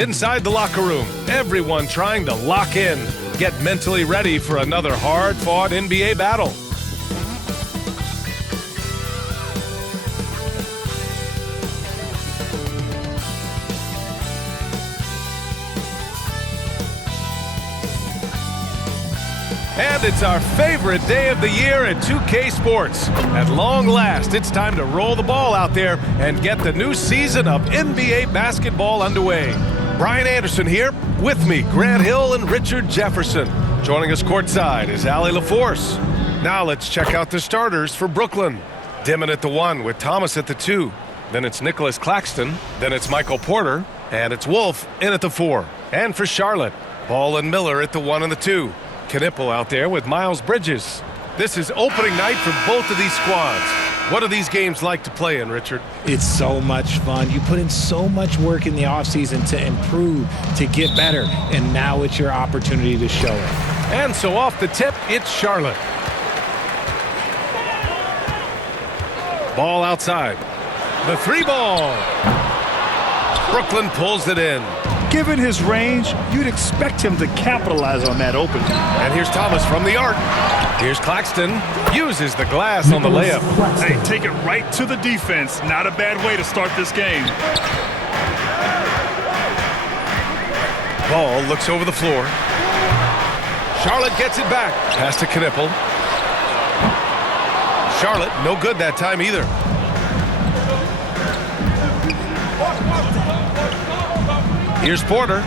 inside the locker room, everyone trying to lock in, get mentally ready for another hard-fought NBA battle. And it's our favorite day of the year at 2K Sports. At long last, it's time to roll the ball out there and get the new season of NBA basketball underway. Brian Anderson here, with me, Grant Hill and Richard Jefferson. Joining us courtside is Allie LaForce. Now let's check out the starters for Brooklyn. Dimon at the 1 with Thomas at the 2. Then it's Nicholas Claxton. Then it's Michael Porter. And it's Wolf in at the 4. And for Charlotte, Ball and Miller at the 1 and the 2. Knipple out there with Miles Bridges. This is opening night for both of these squads. What are these games like to play in, Richard? It's so much fun. You put in so much work in the offseason to improve, to get better, and now it's your opportunity to show it. And so off the tip, it's Charlotte. Ball outside. The 3 ball. Brooklyn pulls it in. Given his range, you'd expect him to capitalize on that opening. And here's Thomas from the arc. Here's Claxton. Uses the glass on the layup. Hey, take it right to the defense. Not a bad way to start this game. Ball looks over the floor. Charlotte gets it back. Pass to Knipple. Charlotte, no good that time either. Here's Porter,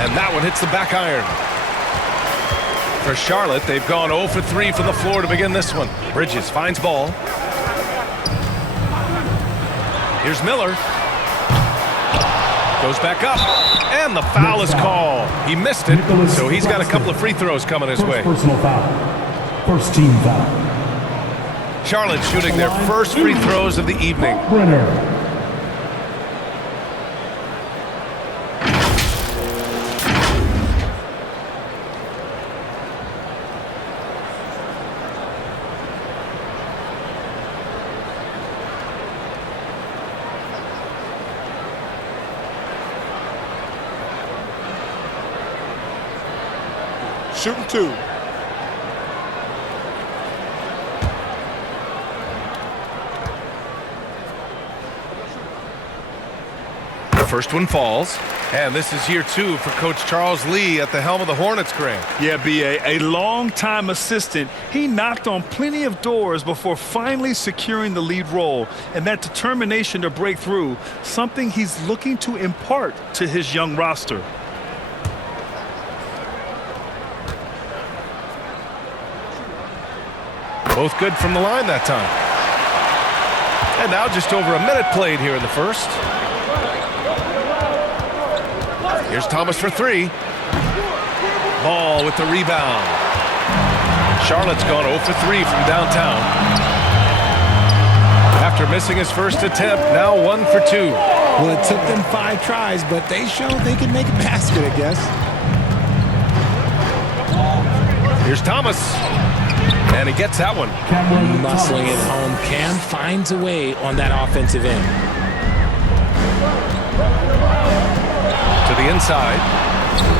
and that one hits the back iron. For Charlotte, they've gone 0 for 3 from the floor to begin this one. Bridges finds Ball. Here's Miller. Goes back up, and the foul is called. He missed it, so he's got a couple of free throws coming his way. Personal foul. First team foul. Charlotte shooting their first free throws of the evening. Brenner. Shooting 2. The first one falls. And this is year 2 for Coach Charles Lee at the helm of the Hornets, Grant. Yeah, B.A., a long-time assistant. He knocked on plenty of doors before finally securing the lead role. And that determination to break through, something he's looking to impart to his young roster. Both good from the line that time. And now just over a minute played here in the first. Here's Thomas for 3. Ball with the rebound. Charlotte's gone 0 for 3 from downtown. After missing his first attempt, now 1 for 2. Well, it took them 5 tries, but they showed they could make a basket, I guess. Here's Thomas. And he gets that one. Muscling it home. Cam finds a way on that offensive end. To the inside.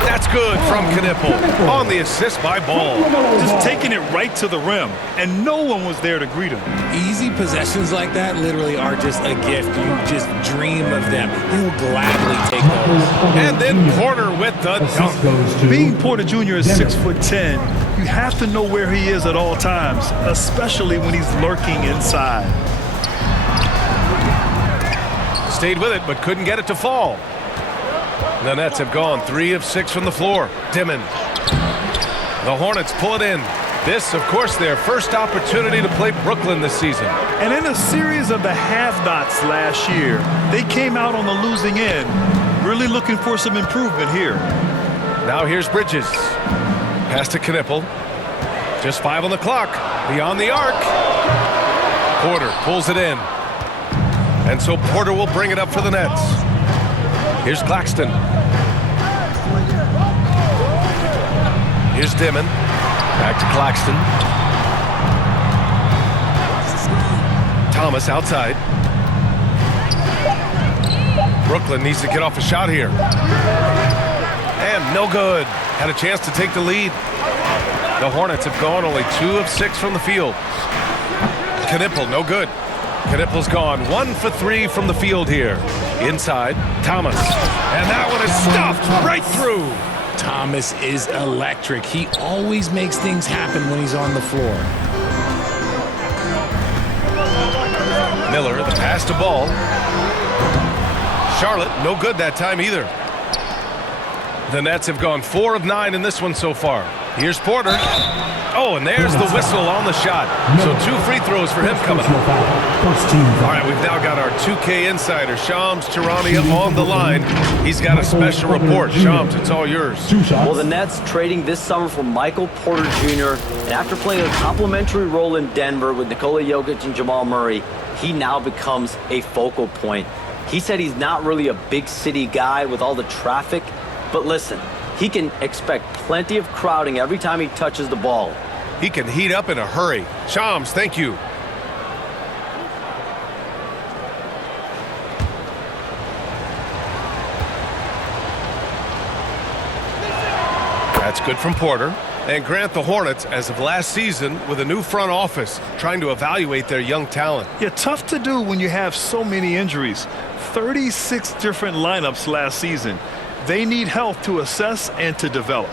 That's good from Knipple. On the assist by Ball. Just taking it right to the rim, and no one was there to greet him. Easy possessions like that literally are just a gift. You just dream of them. He'll gladly take those. And then Porter with the dunk. Being Porter Jr. is 6'10", you have to know where he is at all times, especially when he's lurking inside. Stayed with it, but couldn't get it to fall. The Nets have gone 3 of 6 from the floor. Dimon. The Hornets pull it in. This, of course, their first opportunity to play Brooklyn this season. And in a series of the have-nots last year, they came out on the losing end, really looking for some improvement here. Now here's Bridges. Pass to Knipple. Just 5 on the clock. Beyond the arc. Porter pulls it in. And so Porter will bring it up for the Nets. Here's Claxton. Here's Dimon. Back to Claxton. Thomas outside. Brooklyn needs to get off a shot here. And no good. Had a chance to take the lead. The Hornets have gone only 2 of 6 from the field. Knipple, no good. Knipple's gone 1 for 3 from the field here. Inside, Thomas. And that one is stuffed right through. Thomas is electric. He always makes things happen when he's on the floor. Miller, the pass to Ball. Charlotte, no good that time either. The Nets have gone 4 of 9 in this one so far. Here's Porter. Oh, and there's the whistle on the shot. So 2 free throws for him coming up. All right, we've now got our 2K insider, Shams Charania, on the line. He's got a special report. Shams, it's all yours. Well, the Nets trading this summer for Michael Porter Jr. And after playing a complimentary role in Denver with Nikola Jokic and Jamal Murray, he now becomes a focal point. He said he's not really a big city guy with all the traffic, but listen, he can expect plenty of crowding every time he touches the ball. He can heat up in a hurry. Shams, thank you. That's good from Porter. And Grant, the Hornets, as of last season, with a new front office, trying to evaluate their young talent. Yeah, tough to do when you have so many injuries. 36 different lineups last season. They need help to assess and to develop.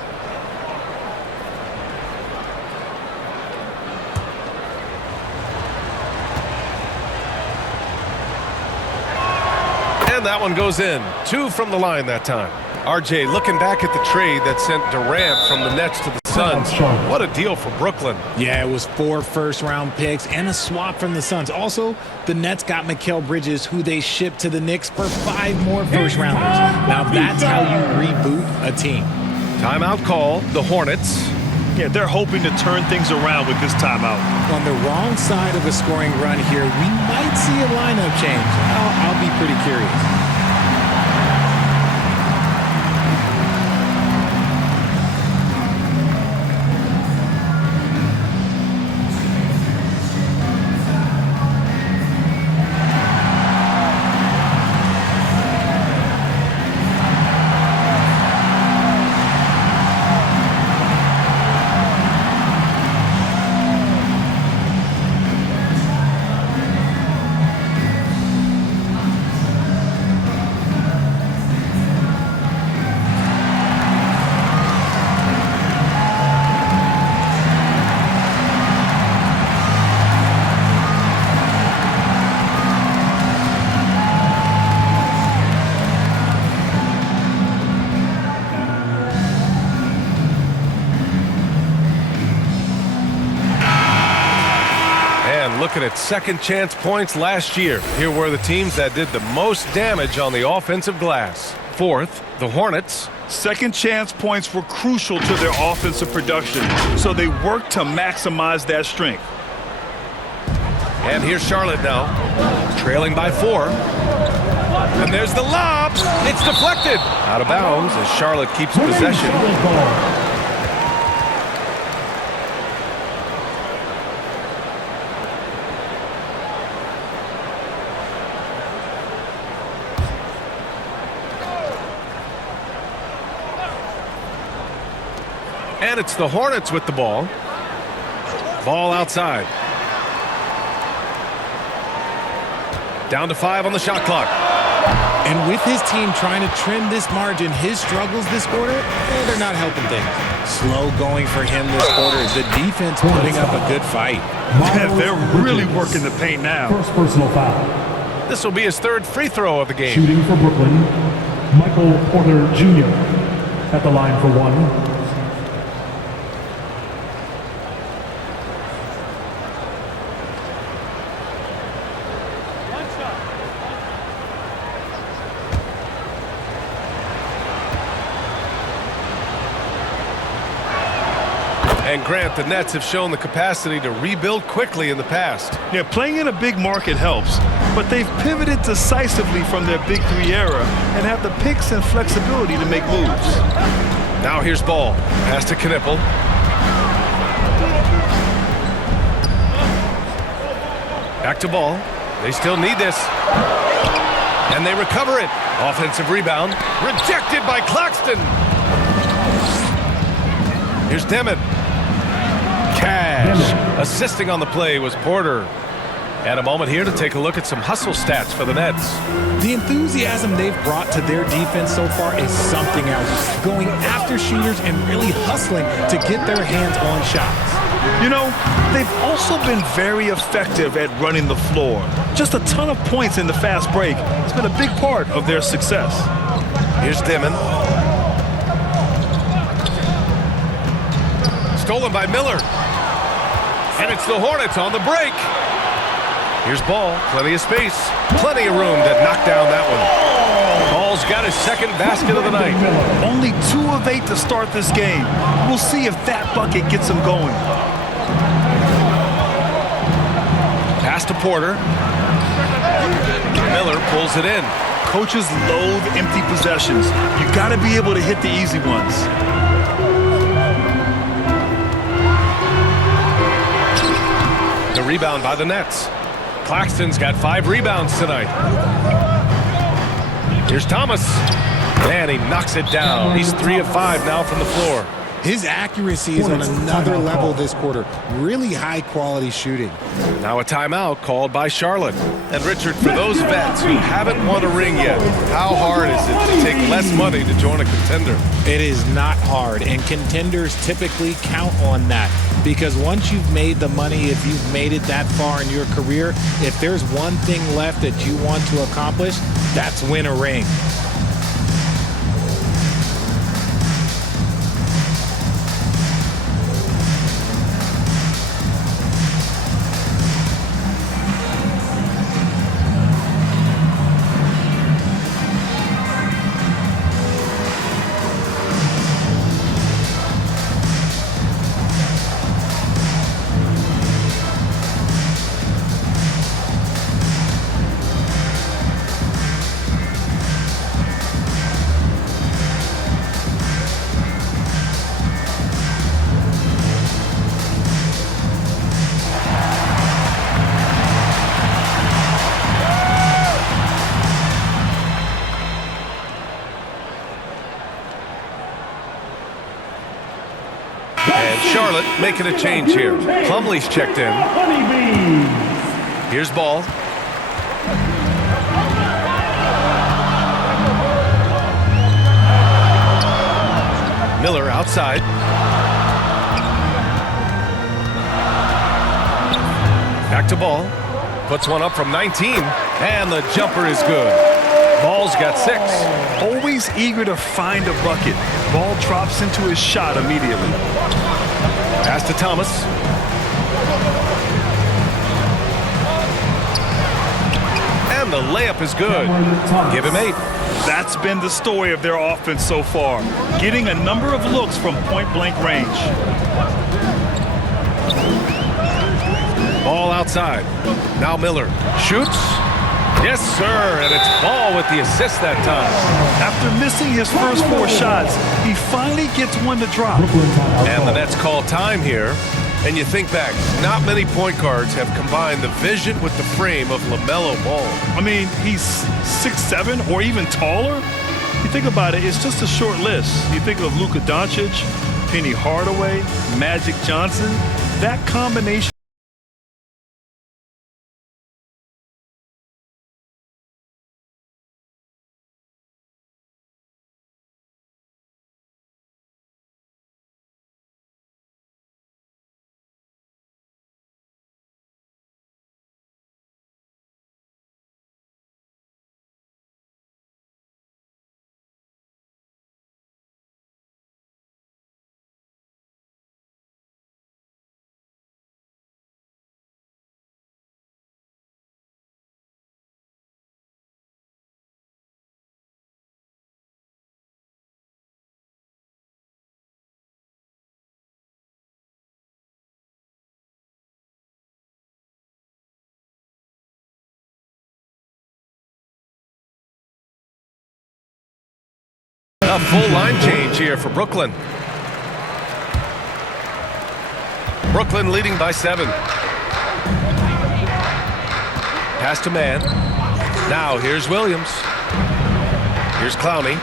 And that one goes in. 2 from the line that time. RJ, looking back at the trade that sent Durant from the Nets to the Suns, what a deal for Brooklyn. Yeah, it was 4 first-round picks and a swap from the Suns. Also, the Nets got Mikal Bridges, who they shipped to the Knicks for 5 more first-rounders. Now that's how you reboot a team. Timeout call, the Hornets. Yeah, they're hoping to turn things around with this timeout. On the wrong side of a scoring run here, we might see a lineup change. I'll be pretty curious. Looking at second chance points last year. Here were the teams that did the most damage on the offensive glass. Fourth, the Hornets. Second chance points were crucial to their offensive production, so they worked to maximize that strength. And here's Charlotte now, trailing by 4. And there's the lob. It's deflected. Out of bounds as Charlotte keeps possession. And it's the Hornets with the ball. Ball outside. Down to 5 on the shot clock. And with his team trying to trim this margin, his struggles this quarter, they're not helping things. Slow going for him this quarter. The defense putting up a good fight. Yeah, they're really working the paint now. First personal foul. This will be his 3rd free throw of the game. Shooting for Brooklyn, Michael Porter Jr. at the line for 1. And Grant, the Nets have shown the capacity to rebuild quickly in the past. Yeah, playing in a big market helps, but they've pivoted decisively from their Big 3 era and have the picks and flexibility to make moves. Now here's Ball. Pass to Knipple. Back to Ball. They still need this. And they recover it. Offensive rebound. Rejected by Claxton. Here's Demon. Cash. Assisting on the play was Porter. And a moment here to take a look at some hustle stats for the Nets. The enthusiasm they've brought to their defense so far is something else. Going after shooters and really hustling to get their hands on shots. You know, they've also been very effective at running the floor. Just a ton of points in the fast break has been a big part of their success. Here's Dimon. Stolen by Miller. And it's the Hornets on the break. Here's Ball. Plenty of space. Plenty of room to knock down that one. Ball's got his second basket of the night. Only 2 of 8 to start this game. We'll see if that bucket gets him going. Pass to Porter. Miller pulls it in. Coaches loathe empty possessions. You got to be able to hit the easy ones. The rebound by the Nets. Claxton's got 5 rebounds tonight. Here's Thomas. And he knocks it down. He's 3 of 5 now from the floor. His accuracy is on another level this quarter. Really high quality shooting. Now a timeout called by Charlotte. And Richard, for those vets who haven't won a ring yet, how hard is it to take less money to join a contender? It is not hard, and contenders typically count on that. Because once you've made the money, if you've made it that far in your career, if there's one thing left that you want to accomplish, that's win a ring. Charlotte making a change here. Plumlee's checked in. Here's Ball. Miller outside. Back to Ball. Puts one up from 19. And the jumper is good. Ball's got 6. Always eager to find a bucket. Ball drops into his shot immediately. Pass to Thomas. And the layup is good. Give him 8. That's been the story of their offense so far. Getting a number of looks from point-blank range. Ball outside. Now Miller shoots. Yes, sir, and it's Ball with the assist that time. After missing his first 4 shots, he finally gets one to drop. And the Nets call time here. And you think back, not many point guards have combined the vision with the frame of LaMelo Ball. I mean, he's 6'7" or even taller. You think about it, it's just a short list. You think of Luka Doncic, Penny Hardaway, Magic Johnson. That combination. A full line change here for Brooklyn. Brooklyn leading by 7. Pass to man. Now here's Williams. Here's Clowney.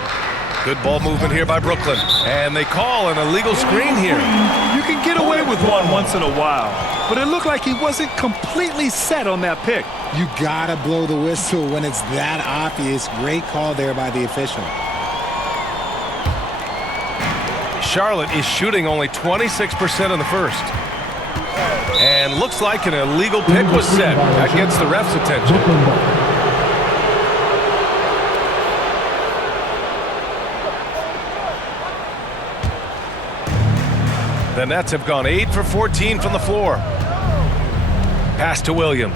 Good ball movement here by Brooklyn. And they call an illegal screen here. You can get away with one once in a while, but it looked like he wasn't completely set on that pick. You gotta blow the whistle when it's that obvious. Great call there by the official. Charlotte is shooting only 26% in the first. And looks like an illegal pick was set. That gets the ref's attention. The Nets have gone 8 for 14 from the floor. Pass to Williams.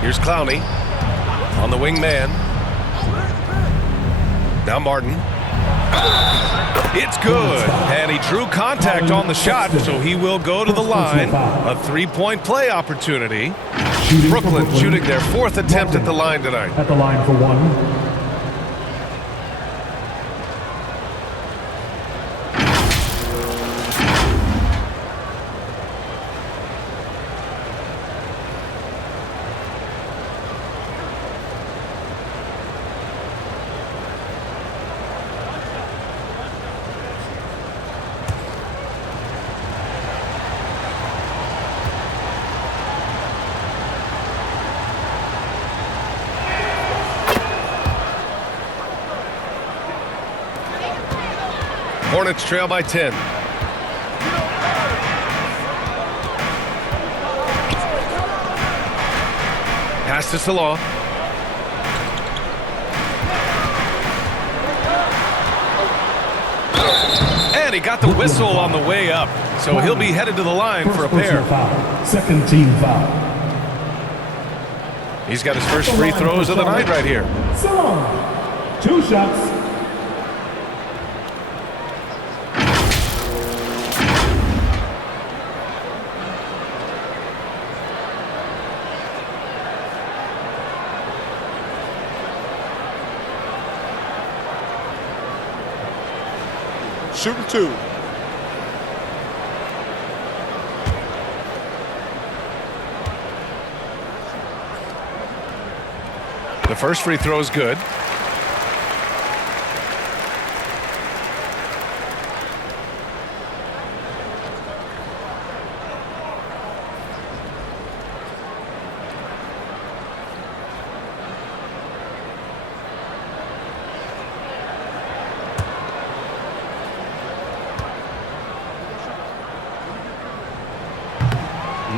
Here's Clowney on the wing man. Now Martin. It's good. And he drew contact on the shot, so he will go to the line. A three-point play opportunity. Brooklyn shooting their fourth attempt at the line tonight. At the line for one. Hornets trail by 10. Pass to Salah. And he got the whistle on the way up, so he'll be headed to the line for a pair. Second team foul. He's got his first free throws of the night right here. Salah. 2 shots. Shooting 2. The first free throw is good.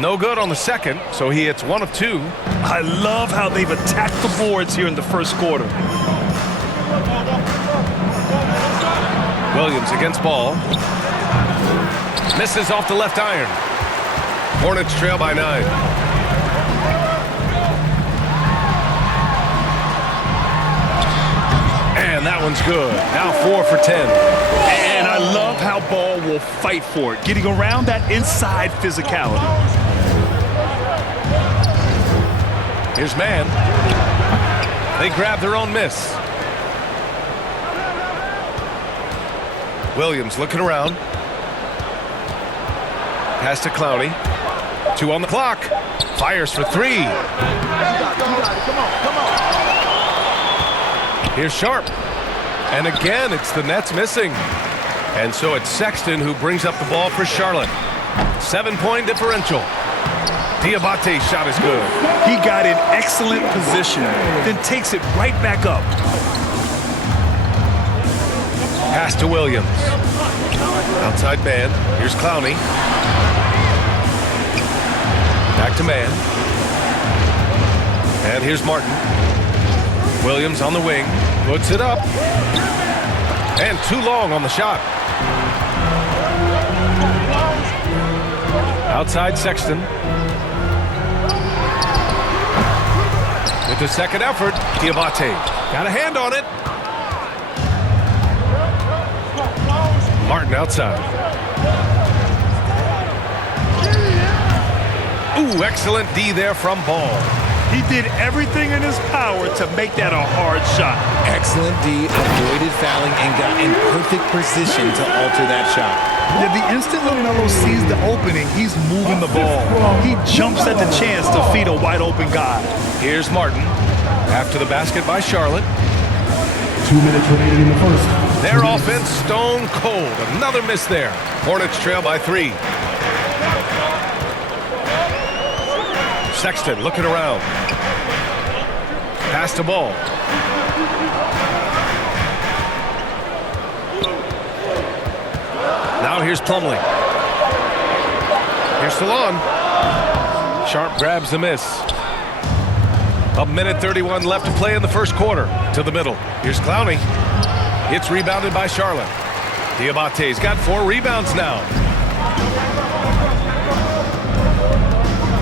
No good on the second, so he hits 1 of 2. I love how they've attacked the boards here in the first quarter. Williams against ball. Misses off the left iron. Hornets trail by 9. And that one's good. Now 4 for 10. And I love how Ball will fight for it, getting around that inside physicality. Here's man. They grab their own miss. Williams looking around. Pass to Clowney. 2 on the clock. Fires for 3. Here's Sharp. And again, it's the Nets missing. And so it's Sexton who brings up the ball for Charlotte. 7-point differential. Diabate's shot is good. He got in excellent position, then takes it right back up. Pass to Williams. Outside man. Here's Clowney. Back to man. And here's Martin. Williams on the wing. Puts it up. And too long on the shot. Outside Sexton. With the second effort, Diabate got a hand on it. Martin outside. Ooh, excellent D there from Ball. He did everything in his power to make that a hard shot. Excellent D, avoided fouling and got in perfect position to alter that shot. Yeah, the instant LaMelo sees the opening, he's moving the ball. He jumps at the chance to feed a wide open guy. Here's Martin. After the basket by Charlotte. 2 minutes remaining in the first. Their offense stone cold. Another miss there. Hornets trail by 3. Sexton looking around. Pass the ball. Now here's Plumlee. Here's Salon. Sharp grabs the miss. A minute 31 left to play in the first quarter. To the middle. Here's Clowney. It's rebounded by Charlotte. Diabate's got 4 rebounds now.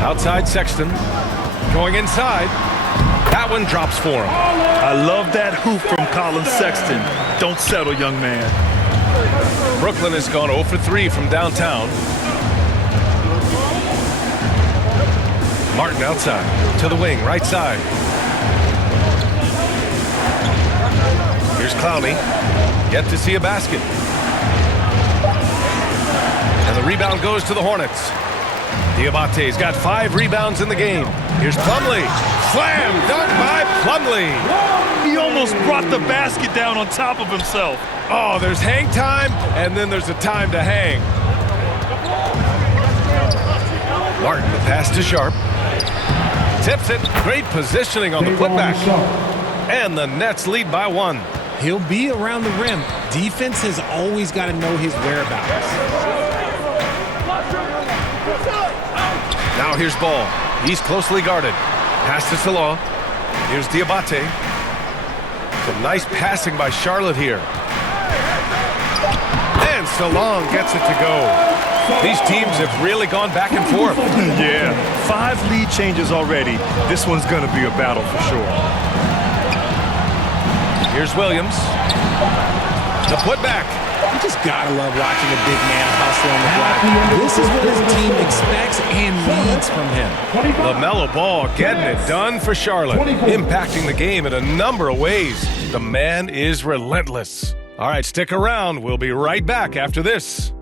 Outside Sexton. Going inside. That one drops for him. I love that hoop from Colin Sexton. Don't settle, young man. Brooklyn has gone 0 for 3 from downtown. Martin outside. To the wing, right side. Here's Clowney. Yet to see a basket. And the rebound goes to the Hornets. Diabate's got 5 rebounds in the game. Here's Plumlee. Slam dunk by Plumlee. He almost brought the basket down on top of himself. Oh, there's hang time, and then there's a time to hang. Martin, the pass to Sharp. Tips it. Great positioning on the putback. And the Nets lead by 1. He'll be around the rim. Defense has always got to know his whereabouts. Now here's Ball. He's closely guarded. Pass to Salah. Here's Diabate. Some nice passing by Charlotte here. And Salon gets it to go. These teams have really gone back and forth. Yeah, 5 lead changes already. This one's going to be a battle for sure. Here's Williams. The putback. You just gotta love watching a big man hustle on the block. This is what his team expects and needs from him. LaMelo Ball getting it done for Charlotte. Impacting the game in a number of ways. The man is relentless. All right, stick around. We'll be right back after this.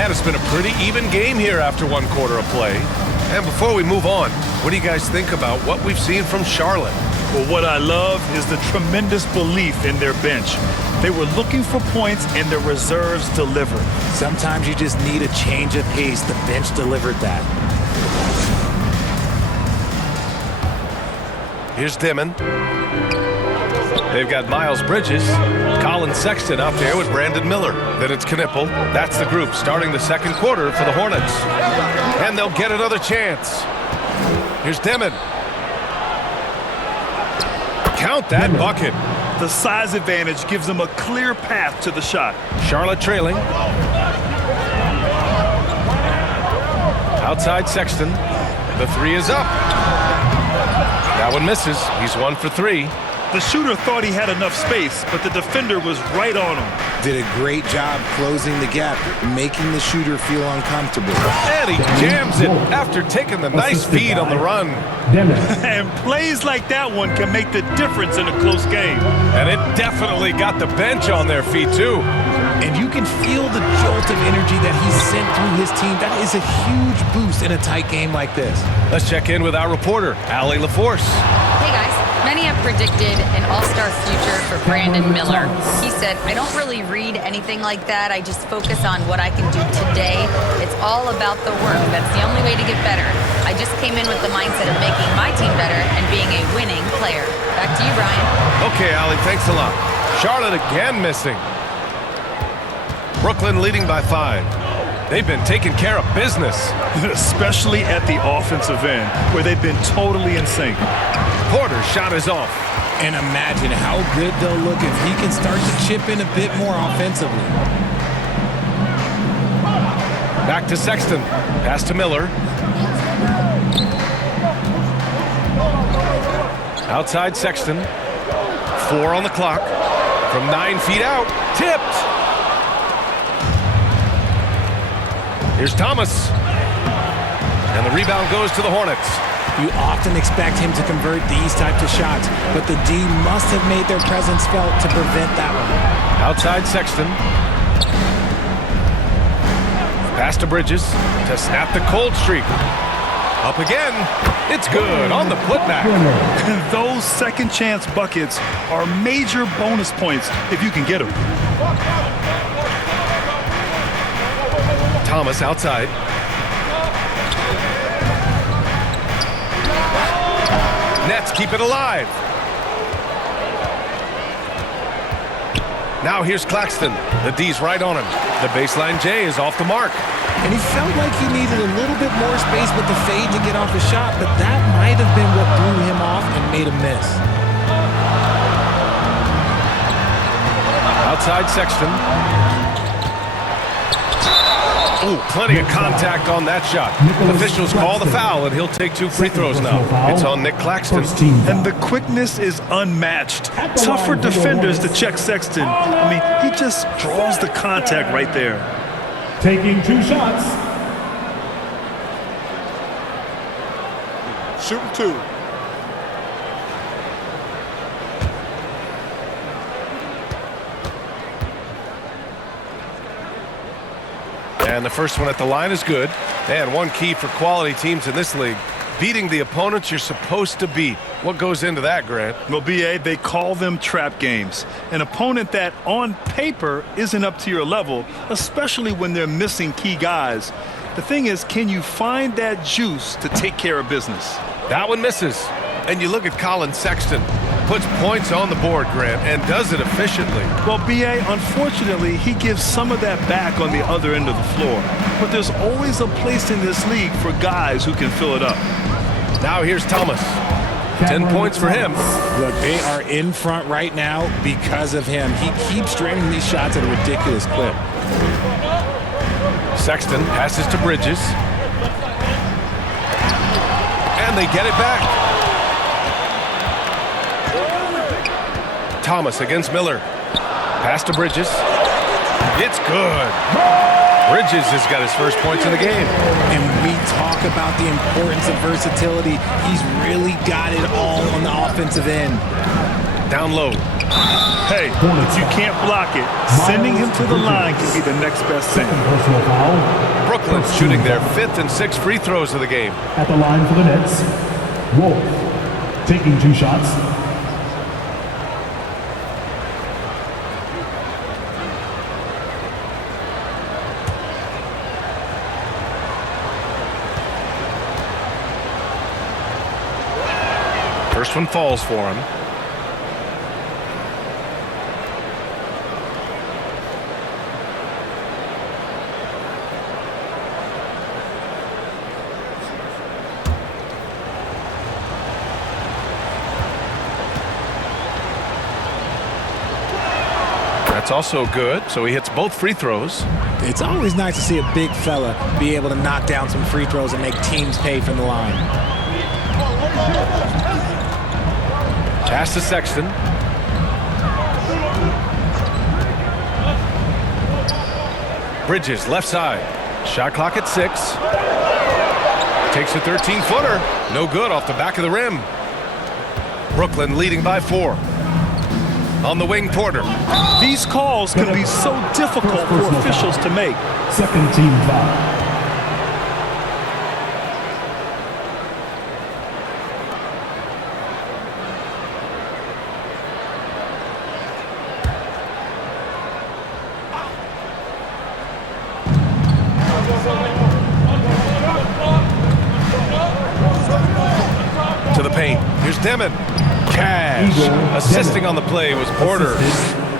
And it's been a pretty even game here after 1 quarter of play. And before we move on, what do you guys think about what we've seen from Charlotte? Well, what I love is the tremendous belief in their bench. They were looking for points, and their reserves delivered. Sometimes you just need a change of pace. The bench delivered that. Here's Dimon. They've got Miles Bridges, Colin Sexton out there with Brandon Miller. Then it's Knipple. That's the group starting the second quarter for the Hornets. And they'll get another chance. Here's Dimon. Count that bucket. The size advantage gives them a clear path to the shot. Charlotte trailing. Outside Sexton. The 3 is up. That one misses. He's 1 for 3. The shooter thought he had enough space, but the defender was right on him. Did a great job closing the gap, making the shooter feel uncomfortable. And he jams it after taking the nice feed on the run. And plays like that one can make the difference in a close game. And it definitely got the bench on their feet, too. And you can feel the jolt of energy that he sent through his team. That is a huge boost in a tight game like this. Let's check in with our reporter, Allie LaForce. Hey, guys. Many have predicted an all-star future for Brandon Miller. He said, I don't really read anything like that. I just focus on what I can do today. It's all about the work. That's the only way to get better. I just came in with the mindset of making my team better and being a winning player. Back to you, Brian. Okay, Allie, thanks a lot. Charlotte again missing. Brooklyn leading by 5. They've been taking care of business. Especially at the offensive end, where they've been totally in sync. Porter's shot is off. And imagine how good they'll look if he can start to chip in a bit more offensively. Back to Sexton. Pass to Miller. Outside Sexton. 4 on the clock. From 9 feet out. Tipped. Here's Thomas. And the rebound goes to the Hornets. You often expect him to convert these types of shots, but the D must have made their presence felt to prevent that one. Outside Sexton. Pass to Bridges to snap the cold streak. Up again. It's good on the putback. And those second chance buckets are major bonus points if you can get them. Thomas outside. Nets keep it alive. Now here's Claxton. The D's right on him. The baseline J is off the mark. And he felt like he needed a little bit more space with the fade to get off a shot, but that might have been what threw him off and made him miss. Outside Sexton. Ooh, plenty of contact on that shot. Officials call the foul, and he'll take 2 free throws now. It's on Nick Claxton. And the quickness is unmatched. Tough for defenders to check Sexton. I mean, he just draws the contact right there. Taking 2 shots. Shooting 2. And the first one at the line is good. And one key for quality teams in this league, beating the opponents you're supposed to beat. What goes into that, Grant? Well, B.A., they call them trap games. An opponent that, on paper, isn't up to your level, especially when they're missing key guys. The thing is, can you find that juice to take care of business? That one misses. And you look at Colin Sexton. Puts points on the board, Grant, and does it efficiently. Well, B.A., unfortunately, he gives some of that back on the other end of the floor. But there's always a place in this league for guys who can fill it up. Now here's Thomas. 10 points for him. Look, they are in front right now because of him. He keeps draining these shots at a ridiculous clip. Sexton passes to Bridges. And they get it back. Thomas against Miller. Pass to Bridges. It's good. Bridges has got his first points in the game. And we talk about the importance of versatility. He's really got it all on the offensive end. Down low. Hey, if you can't block it, sending him to the line can be the next best thing. Personal foul. Brooklyn shooting their 5th and 6th free throws of the game. At the line for the Nets, Wolf taking 2 shots. First one falls for him. That's also good, so he hits both free throws. It's always nice to see a big fella be able to knock down some free throws and make teams pay from the line. Pass to Sexton. Bridges, left side. Shot clock at 6. Takes a 13-footer. No good off the back of the rim. Brooklyn leading by 4. On the wing, Porter. These calls can be so difficult for officials to make. Second team foul. To the paint. Here's Demon. Cash. Assisting on the play was Porter.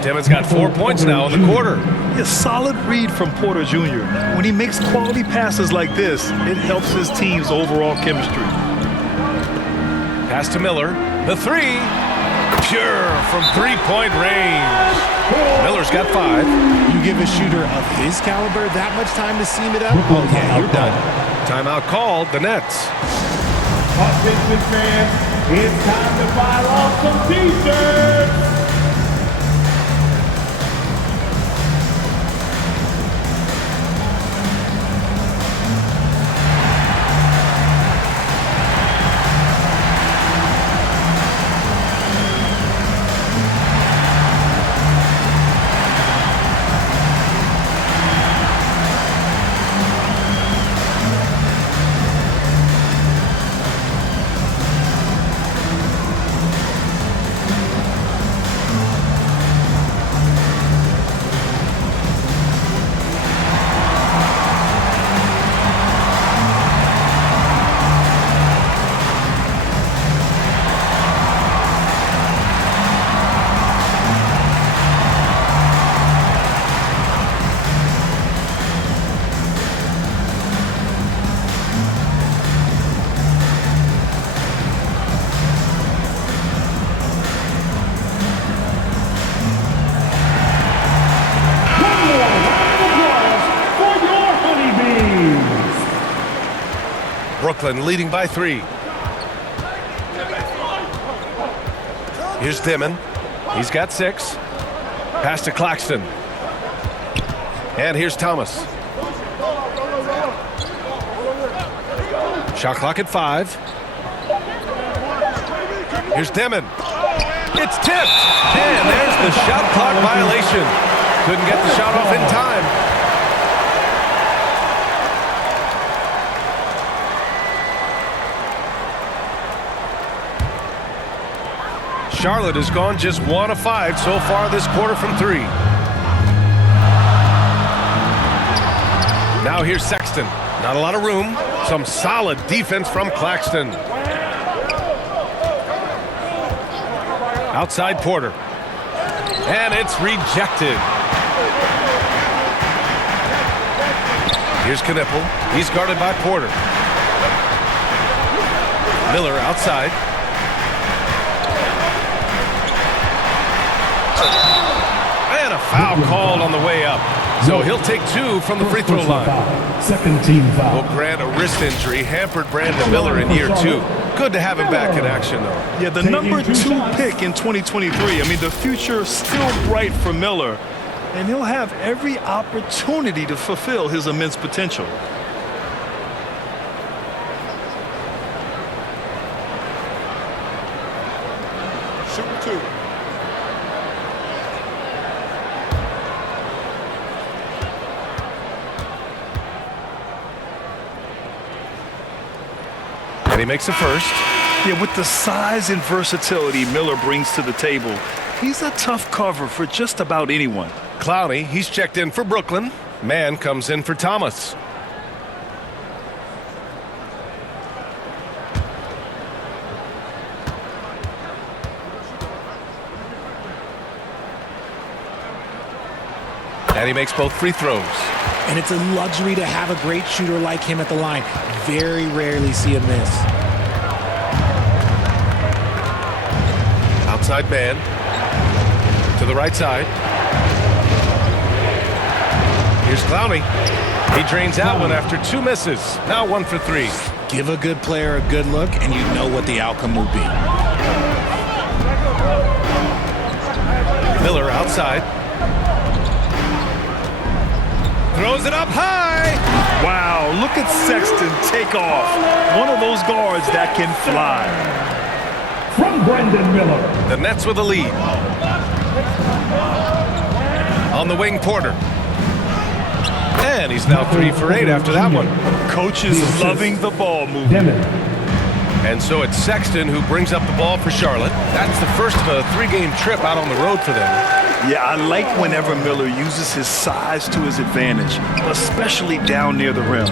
Demon's got 4 points now in the quarter. A solid read from Porter Jr. When he makes quality passes like this, it helps his team's overall chemistry. Pass to Miller. The 3. Pure from 3-point range. Miller's got 5. You give a shooter of his caliber that much time to seam it up? Oh, yeah, you're done. Timeout called. The Nets. Attention fans, it's time to fire off some t-shirts. Brooklyn leading by 3. Here's Dimon. He's got 6. Pass to Claxton. And here's Thomas. Shot clock at 5. Here's Dimon. It's tipped. And there's the shot clock violation. Couldn't get the shot off in time. Charlotte has gone just 1 of 5 so far this quarter from 3. Now here's Sexton. Not a lot of room. Some solid defense from Claxton. Outside Porter. And it's rejected. Here's Knipple. He's guarded by Porter. Miller outside. And a foul called on the way up. So he'll take 2 from the free throw line. Second team foul. Will grant a wrist injury hampered Brandon Miller in year 2. Good to have him back in action, though. Yeah, the number 2 pick in 2023. I mean, the future still bright for Miller, and he'll have every opportunity to fulfill his immense potential. Shooting 2. And he makes a first. Yeah, with the size and versatility Miller brings to the table, he's a tough cover for just about anyone. Clowney, he's checked in for Brooklyn. Mann comes in for Thomas. And he makes both free throws. And it's a luxury to have a great shooter like him at the line. Very rarely see a miss. Outside man. To the right side. Here's Clowney. He drains that one after 2 misses. Now 1 for 3. Give a good player a good look, and you know what the outcome will be. Miller outside. Throws it up high. Wow, look at Sexton take off. One of those guards that can fly. From Brandon Miller. The Nets with a lead. On the wing, Porter. And he's now 3 for 8 after that one. Coach is loving the ball movement. Dimon. And so it's Sexton who brings up the ball for Charlotte. That's the first of a 3-game trip out on the road for them. Yeah, I like whenever Miller uses his size to his advantage, especially down near the rim.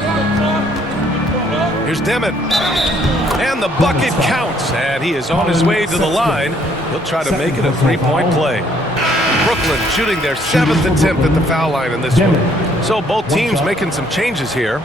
Here's Dimon. And the bucket counts. And he is on his way to the line. He'll try to make it a 3-point play. Brooklyn shooting their 7th attempt at the foul line in this one. So both teams making some changes here.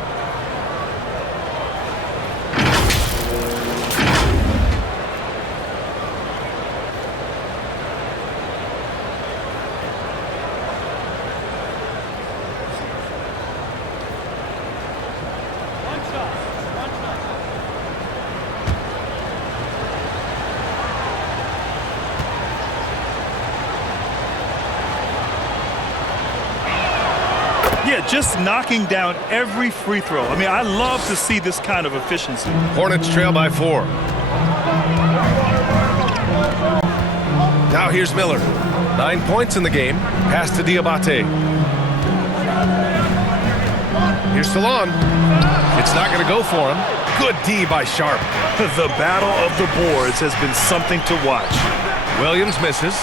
Yeah, just knocking down every free throw. I mean, I love to see this kind of efficiency. Hornets trail by 4. Now here's Miller. 9 points in the game. Pass to Diabate. Here's Salon. It's not going to go for him. Good D by Sharp. The battle of the boards has been something to watch. Williams misses.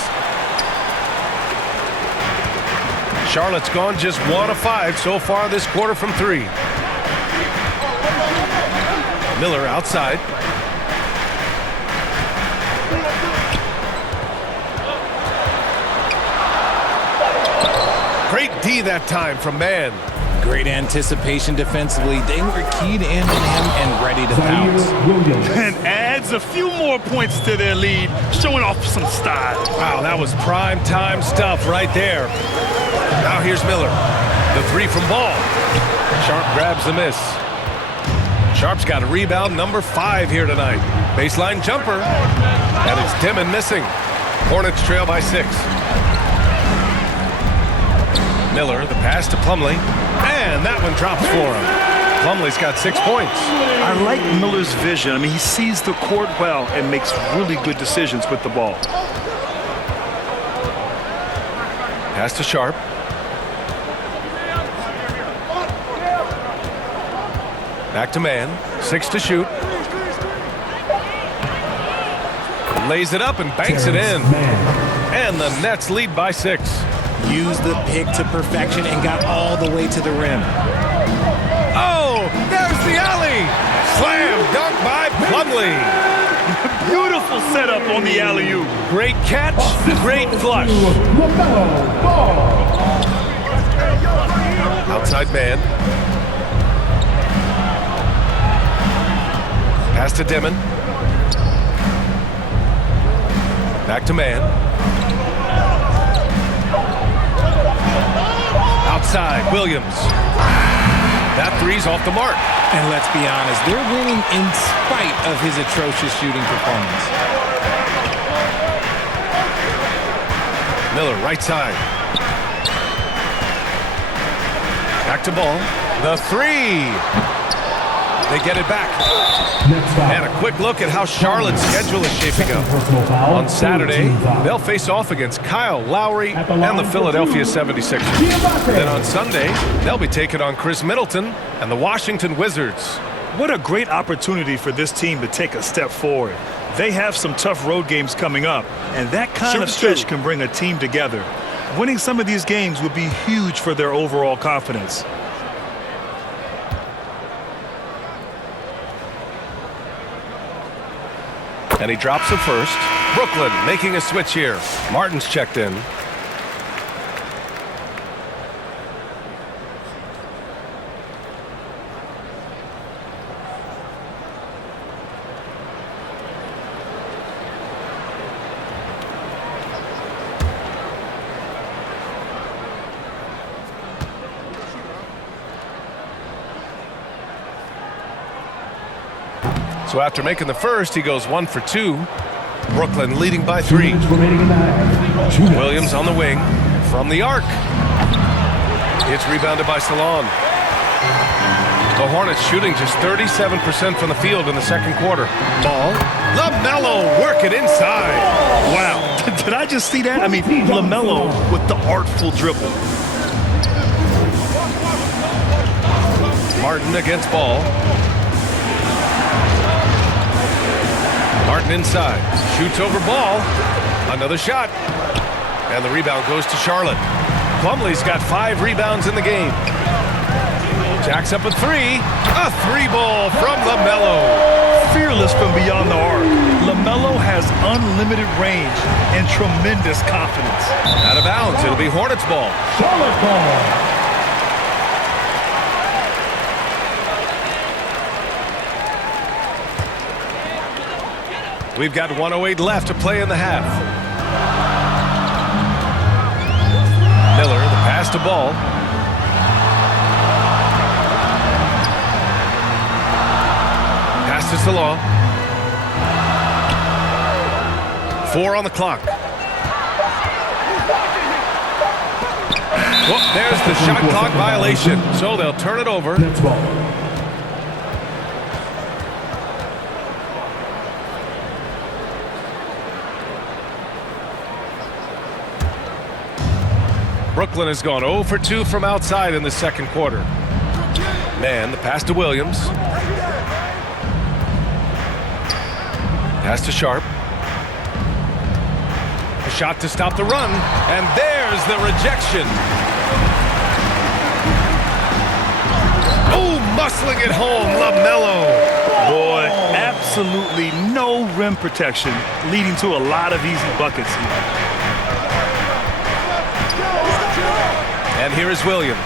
Charlotte's gone just 1 of 5 so far this quarter from 3. Miller outside. Great D that time from Mann. Great anticipation defensively. They were keyed in on him and ready to pounce. And adds a few more points to their lead, showing off some style. Wow, that was prime time stuff right there. Now here's Miller. The 3 from Ball. Sharp grabs the miss. Sharp's got a rebound, number 5 here tonight. Baseline jumper, and it's Dimon missing. Hornets trail by 6. Miller, the pass to Plumlee, and that one drops for him. Plumlee's got 6 points. I like Miller's vision. I mean, he sees the court well and makes really good decisions with the ball. Pass to Sharp. Back to man. 6 to shoot. Lays it up and banks it in. And the Nets lead by 6. Used the pick to perfection and got all the way to the rim. Oh, there's the alley. Slam dunk by Plumlee. Beautiful setup on the alley-oop. Great catch, great flush. Outside man. Pass to Dimon. Back to man. Outside, Williams. That three's off the mark. And let's be honest, they're winning in spite of his atrocious shooting performance. Miller, right side. Back to Ball. The 3. They get it back. And a quick look at how Charlotte's schedule is shaping up. On Saturday, they'll face off against Kyle Lowry and the Philadelphia 76ers. Then on Sunday, they'll be taking on Chris Middleton and the Washington Wizards. What a great opportunity for this team to take a step forward. They have some tough road games coming up, and that kind of stretch can bring a team together. Winning some of these games would be huge for their overall confidence. And he drops the first. Brooklyn making a switch here. Martin's checked in. So after making the first, he goes 1 for 2. Brooklyn leading by 3. Williams on the wing from the arc. It's rebounded by Salon. The Hornets shooting just 37% from the field in the second quarter. Ball. LaMelo working inside. Wow. Did I just see that? I mean, LaMelo with the artful dribble. Martin against Ball. Martin inside, shoots over Ball, another shot, and the rebound goes to Charlotte. Plumlee's got 5 rebounds in the game. Jacks up a 3, a 3-ball from LaMelo. Fearless from beyond the arc. LaMelo has unlimited range and tremendous confidence. Out of bounds, it'll be Hornets ball. Charlotte ball. We've got 1:08 left to play in the half. Miller, the pass to Ball. Pass to Salon. 4 on the clock. Well, there's the shot clock violation, so they'll turn it over. Nets ball. Brooklyn has gone 0 for 2 from outside in the second quarter. Man, the pass to Williams. Pass to Sharp. A shot to stop the run, and there's the rejection. Oh, muscling it home, LaMelo. Boy, absolutely no rim protection, leading to a lot of easy buckets here. And here is Williams.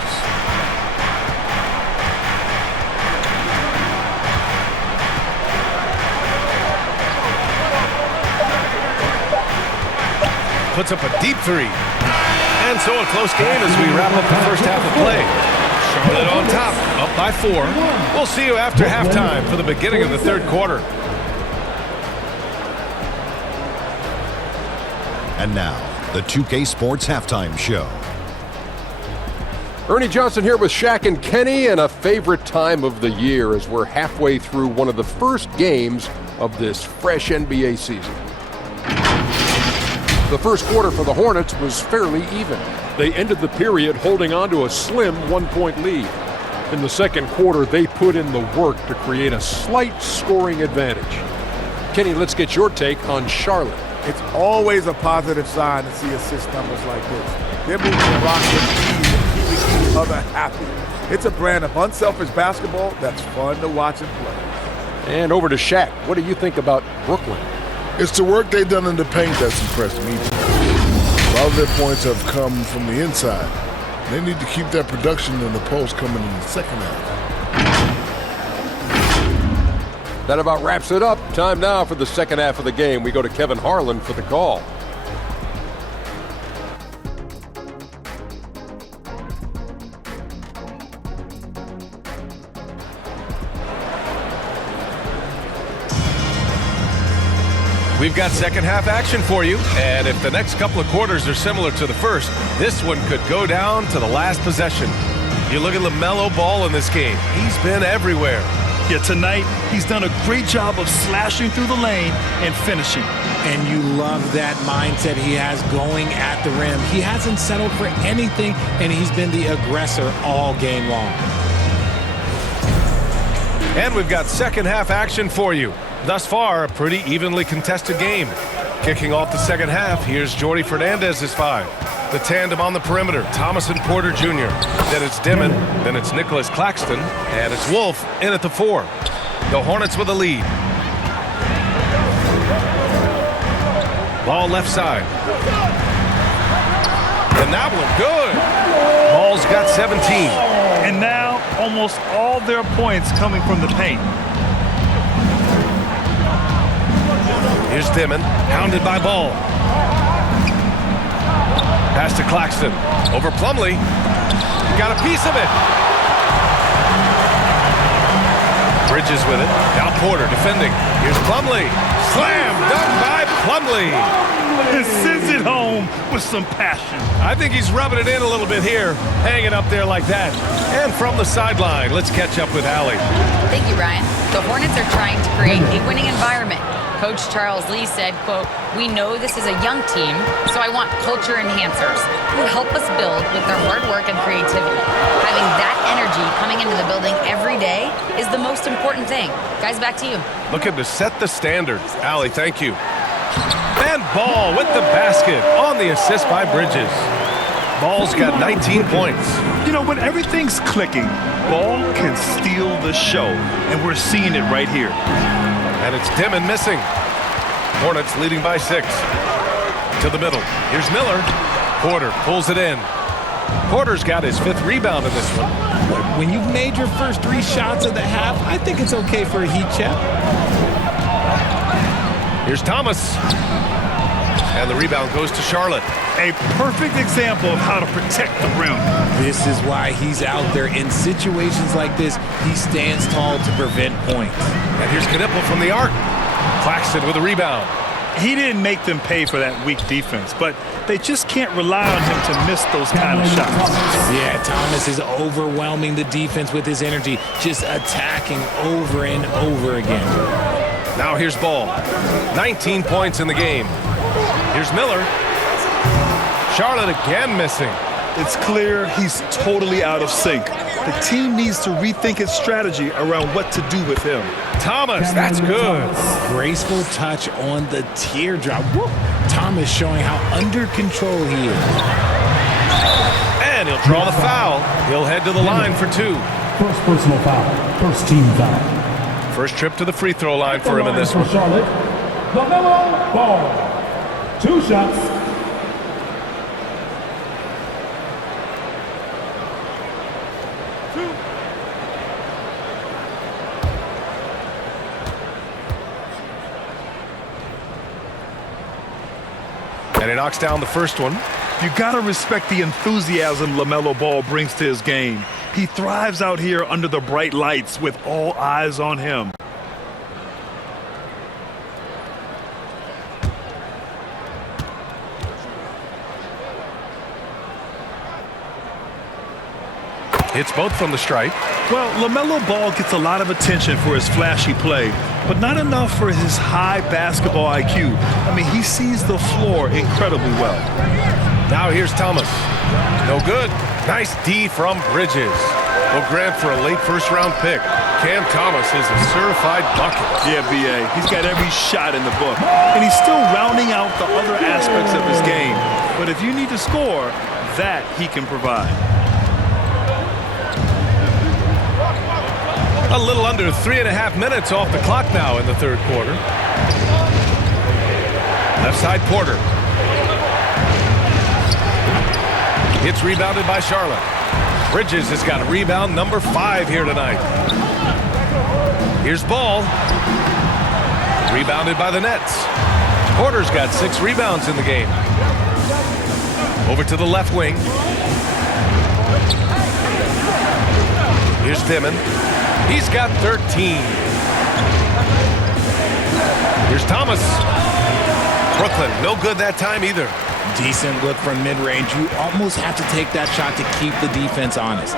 Puts up a deep 3. And so a close game as we wrap up the first half of play. Charlotte on top, Up by 4. We'll see you after halftime for the beginning of the third quarter. And now, the 2K Sports Halftime Show. Ernie Johnson here with Shaq and Kenny, and a favorite time of the year as we're halfway through one of the first games of this fresh NBA season. The first quarter for the Hornets was fairly even. They ended the period holding on to a slim 1-point lead. In the second quarter, they put in the work to create a slight scoring advantage. Kenny, let's get your take on Charlotte. It's always a positive sign to see assist numbers like this. They're moving the rock with ease and keeping each other happy. It's a brand of unselfish basketball that's fun to watch and play. And over to Shaq. What do you think about Brooklyn? It's the work they've done in the paint that's impressed me. A lot of their points have come from the inside. They need to keep that production in the post coming in the second half. That about wraps it up. Time now for the second half of the game. We go to Kevin Harlan for the call. We've got second half action for you, and if the next couple of quarters are similar to the first, this one could go down to the last possession. You look at LaMelo Ball in this game. He's been everywhere. Yeah, tonight he's done a great job of slashing through the lane and finishing. And you love that mindset he has going at the rim. He hasn't settled for anything, and he's been the aggressor all game long. And we've got second half action for you. Thus far, a pretty evenly contested game. Kicking off the second half, here's Jordy Fernandez's 5. The tandem on the perimeter, Thomas and Porter Jr. Then it's Dimon, then it's Nicholas Claxton, and it's Wolf in at the 4. The Hornets with a lead. Ball left side. And that one good. Ball's got 17. And now almost all their points coming from the paint. Here's Dimon, hounded by Ball. Pass to Claxton. Over Plumlee. Got a piece of it. Bridges with it. Now Porter defending. Here's Plumlee. Slam dunk by Plumlee. And sends it home with some passion. I think he's rubbing it in a little bit here, hanging up there like that. And from the sideline, let's catch up with Allie. Thank you, Ryan. The Hornets are trying to create a winning environment. Coach Charles Lee said, quote, "We know this is a young team, so I want culture enhancers who help us build with their hard work and creativity. Having that energy coming into the building every day is the most important thing." Guys, back to you. Looking to set the standard. Allie, thank you. And Ball with the basket on the assist by Bridges. Ball's got 19 points. You know, when everything's clicking, Ball can steal the show, and we're seeing it right here. And it's Dimon missing. Hornets leading by 6. To the middle. Here's Miller. Porter pulls it in. Porter's got his 5th rebound in this one. When you've made your first 3 shots of the half, I think it's okay for a heat check. Here's Thomas. And the rebound goes to Charlotte. A perfect example of how to protect the rim. This is why he's out there. In situations like this, he stands tall to prevent points. And here's Knipple from the arc. Claxton with a rebound. He didn't make them pay for that weak defense, but they just can't rely on him to miss those kind of shots. Yeah, Thomas is overwhelming the defense with his energy, just attacking over and over again. Now here's Ball. 19 points in the game. Here's Miller. Charlotte again missing. It's clear he's totally out of sync. The team needs to rethink its strategy around what to do with him. Thomas, that's good. Graceful touch on the teardrop. Woo. Thomas showing how under control he is. And he'll draw the foul. He'll head to the line for 2. First personal foul. First team foul. First trip to the free throw line for him in this one. Charlotte, LaMelo Ball. 2 shots. And he knocks down the first one. You got to respect the enthusiasm LaMelo Ball brings to his game. He thrives out here under the bright lights with all eyes on him. Hits both from the stripe. Well, LaMelo Ball gets a lot of attention for his flashy play, but not enough for his high basketball IQ. I mean, he sees the floor incredibly well. Now here's Thomas. No good. Nice D from Bridges. Will grant for a late first-round pick. Cam Thomas is a certified bucket. Yeah, B.A. He's got every shot in the book, and he's still rounding out the other aspects of his game. But if you need to score, that he can provide. A little under 3.5 minutes off the clock now in the third quarter. Left side Porter. It's rebounded by Charlotte. Bridges has got a rebound number 5 here tonight. Here's Ball. Rebounded by the Nets. Porter's got 6 rebounds in the game. Over to the left wing. Here's Dimon. He's got 13. Here's Thomas. Brooklyn, no good that time either. Decent look from mid-range. You almost have to take that shot to keep the defense honest.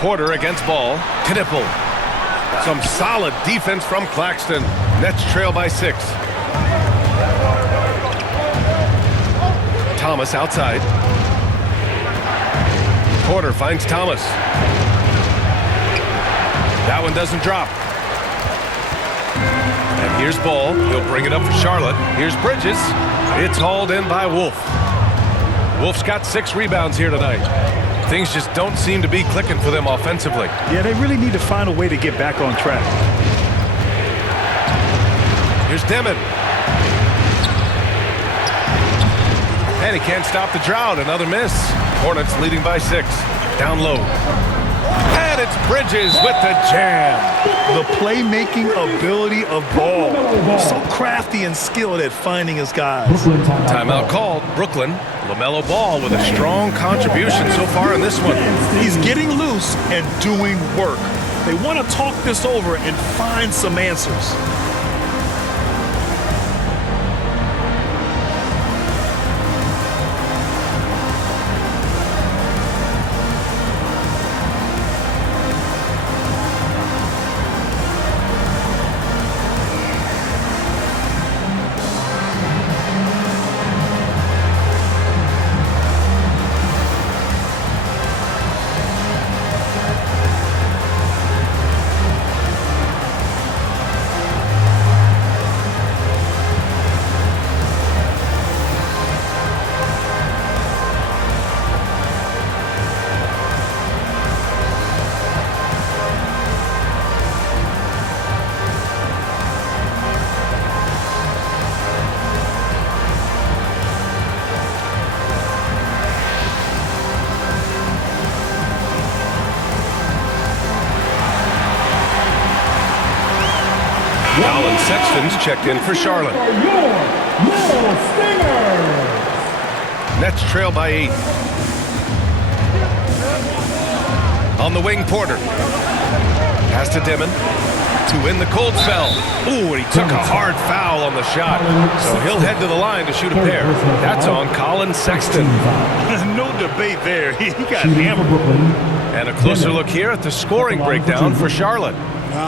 Porter against Ball. Knipple. Some solid defense from Claxton. Nets trail by 6. Thomas outside. Porter finds Thomas. That one doesn't drop. And here's Ball. He'll bring it up for Charlotte. Here's Bridges. It's hauled in by Wolf. Wolf's got 6 rebounds here tonight. Things just don't seem to be clicking for them offensively. Yeah, they really need to find a way to get back on track. Here's Dimon. And he can't stop the drought. Another miss. Hornets leading by 6. Down low. And it's Bridges with the jam. The playmaking ability of Ball. So crafty and skilled at finding his guys. Timeout called. Brooklyn. LaMelo Ball with a strong contribution so far in this one. He's getting loose and doing work. They want to talk this over and find some answers. Colin Sexton's checked in for Charlotte. Nets trail by 8. On the wing, Porter. Pass to Dimon. To win the cold spell. Ooh, and he took a hard foul on the shot. So he'll head to the line to shoot a pair. That's on Colin Sexton. No debate there. He got hammered. And a closer look here at the scoring breakdown for Charlotte.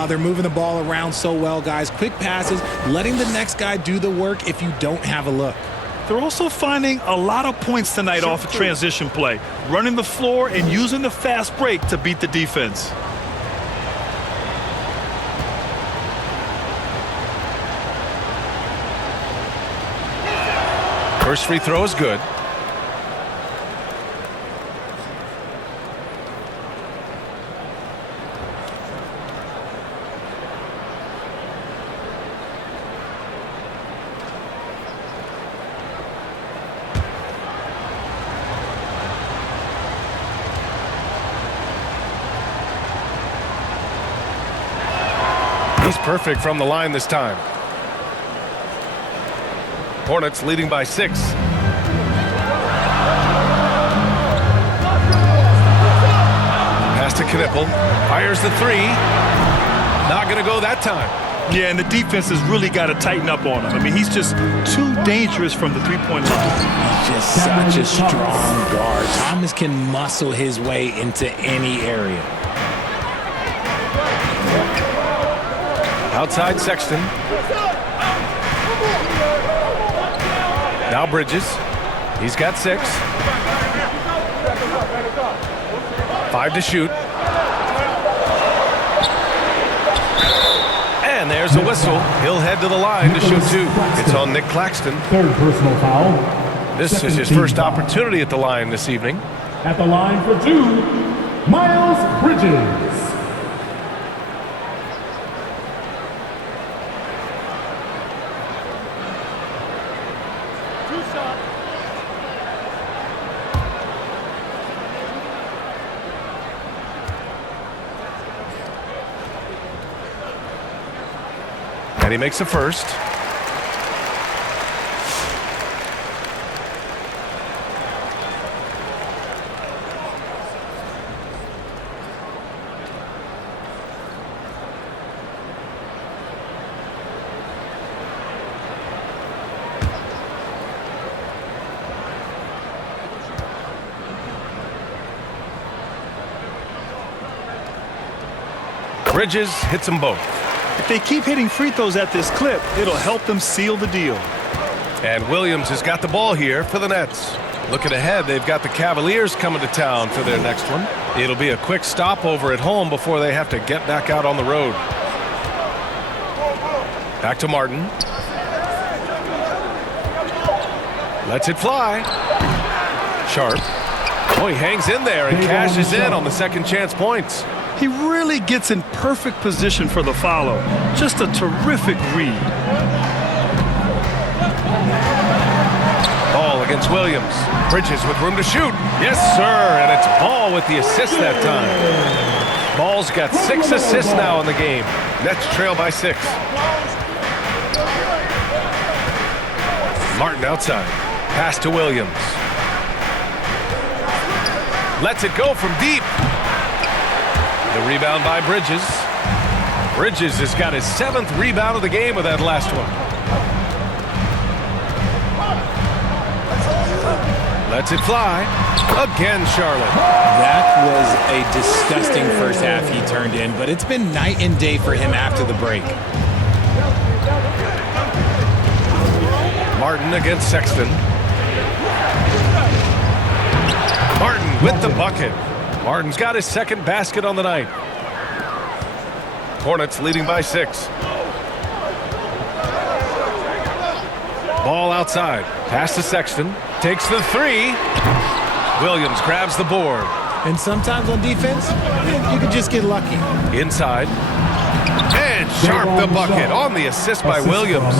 They're moving the ball around so well, guys. Quick passes, letting the next guy do the work if you don't have a look. They're also finding a lot of points tonight off of transition play, running the floor and using the fast break to beat the defense. First free throw is good. He's perfect from the line this time. Hornets leading by 6. to Knipple. Fires the three. Not going to go that time. Yeah, and the defense has really got to tighten up on him. I mean, he's just too dangerous from the three-point line. He's just such a strong guard. Thomas can muscle his way into any area. Outside Sexton. Now Bridges. He's got 6. 5 to shoot. And there's a whistle. He'll head to the line to shoot 2. It's on Nick Claxton. Third personal foul. This is his first opportunity at the line this evening. At the line for 2, Miles Bridges. And he makes the first. Bridges hits them both. If they keep hitting free throws at this clip, it'll help them seal the deal. And Williams has got the ball here for the Nets. Looking ahead, they've got the Cavaliers coming to town for their next one. It'll be a quick stopover at home before they have to get back out on the road. Back to Martin. Lets it fly. Sharp. Oh, he hangs in there and cashes in on the second chance points. He really gets in perfect position for the follow. Just a terrific read. Ball against Williams. Bridges with room to shoot. Yes, sir. And it's Ball with the assist that time. Ball's got 6 assists now in the game. Nets trail by 6. Martin outside. Pass to Williams. Lets it go from deep. The rebound by Bridges. Bridges has got his 7th rebound of the game with that last one. Lets it fly. Again, Charlotte. That was a disgusting first half he turned in, but it's been night and day for him after the break. Martin against Sexton. Martin with the bucket. Martin's got his 2nd basket on the night. Hornets leading by 6. Ball outside. Pass to Sexton. Takes the 3. Williams grabs the board. And sometimes on defense, you can just get lucky. Inside. And Sharp the bucket on the assist by Williams.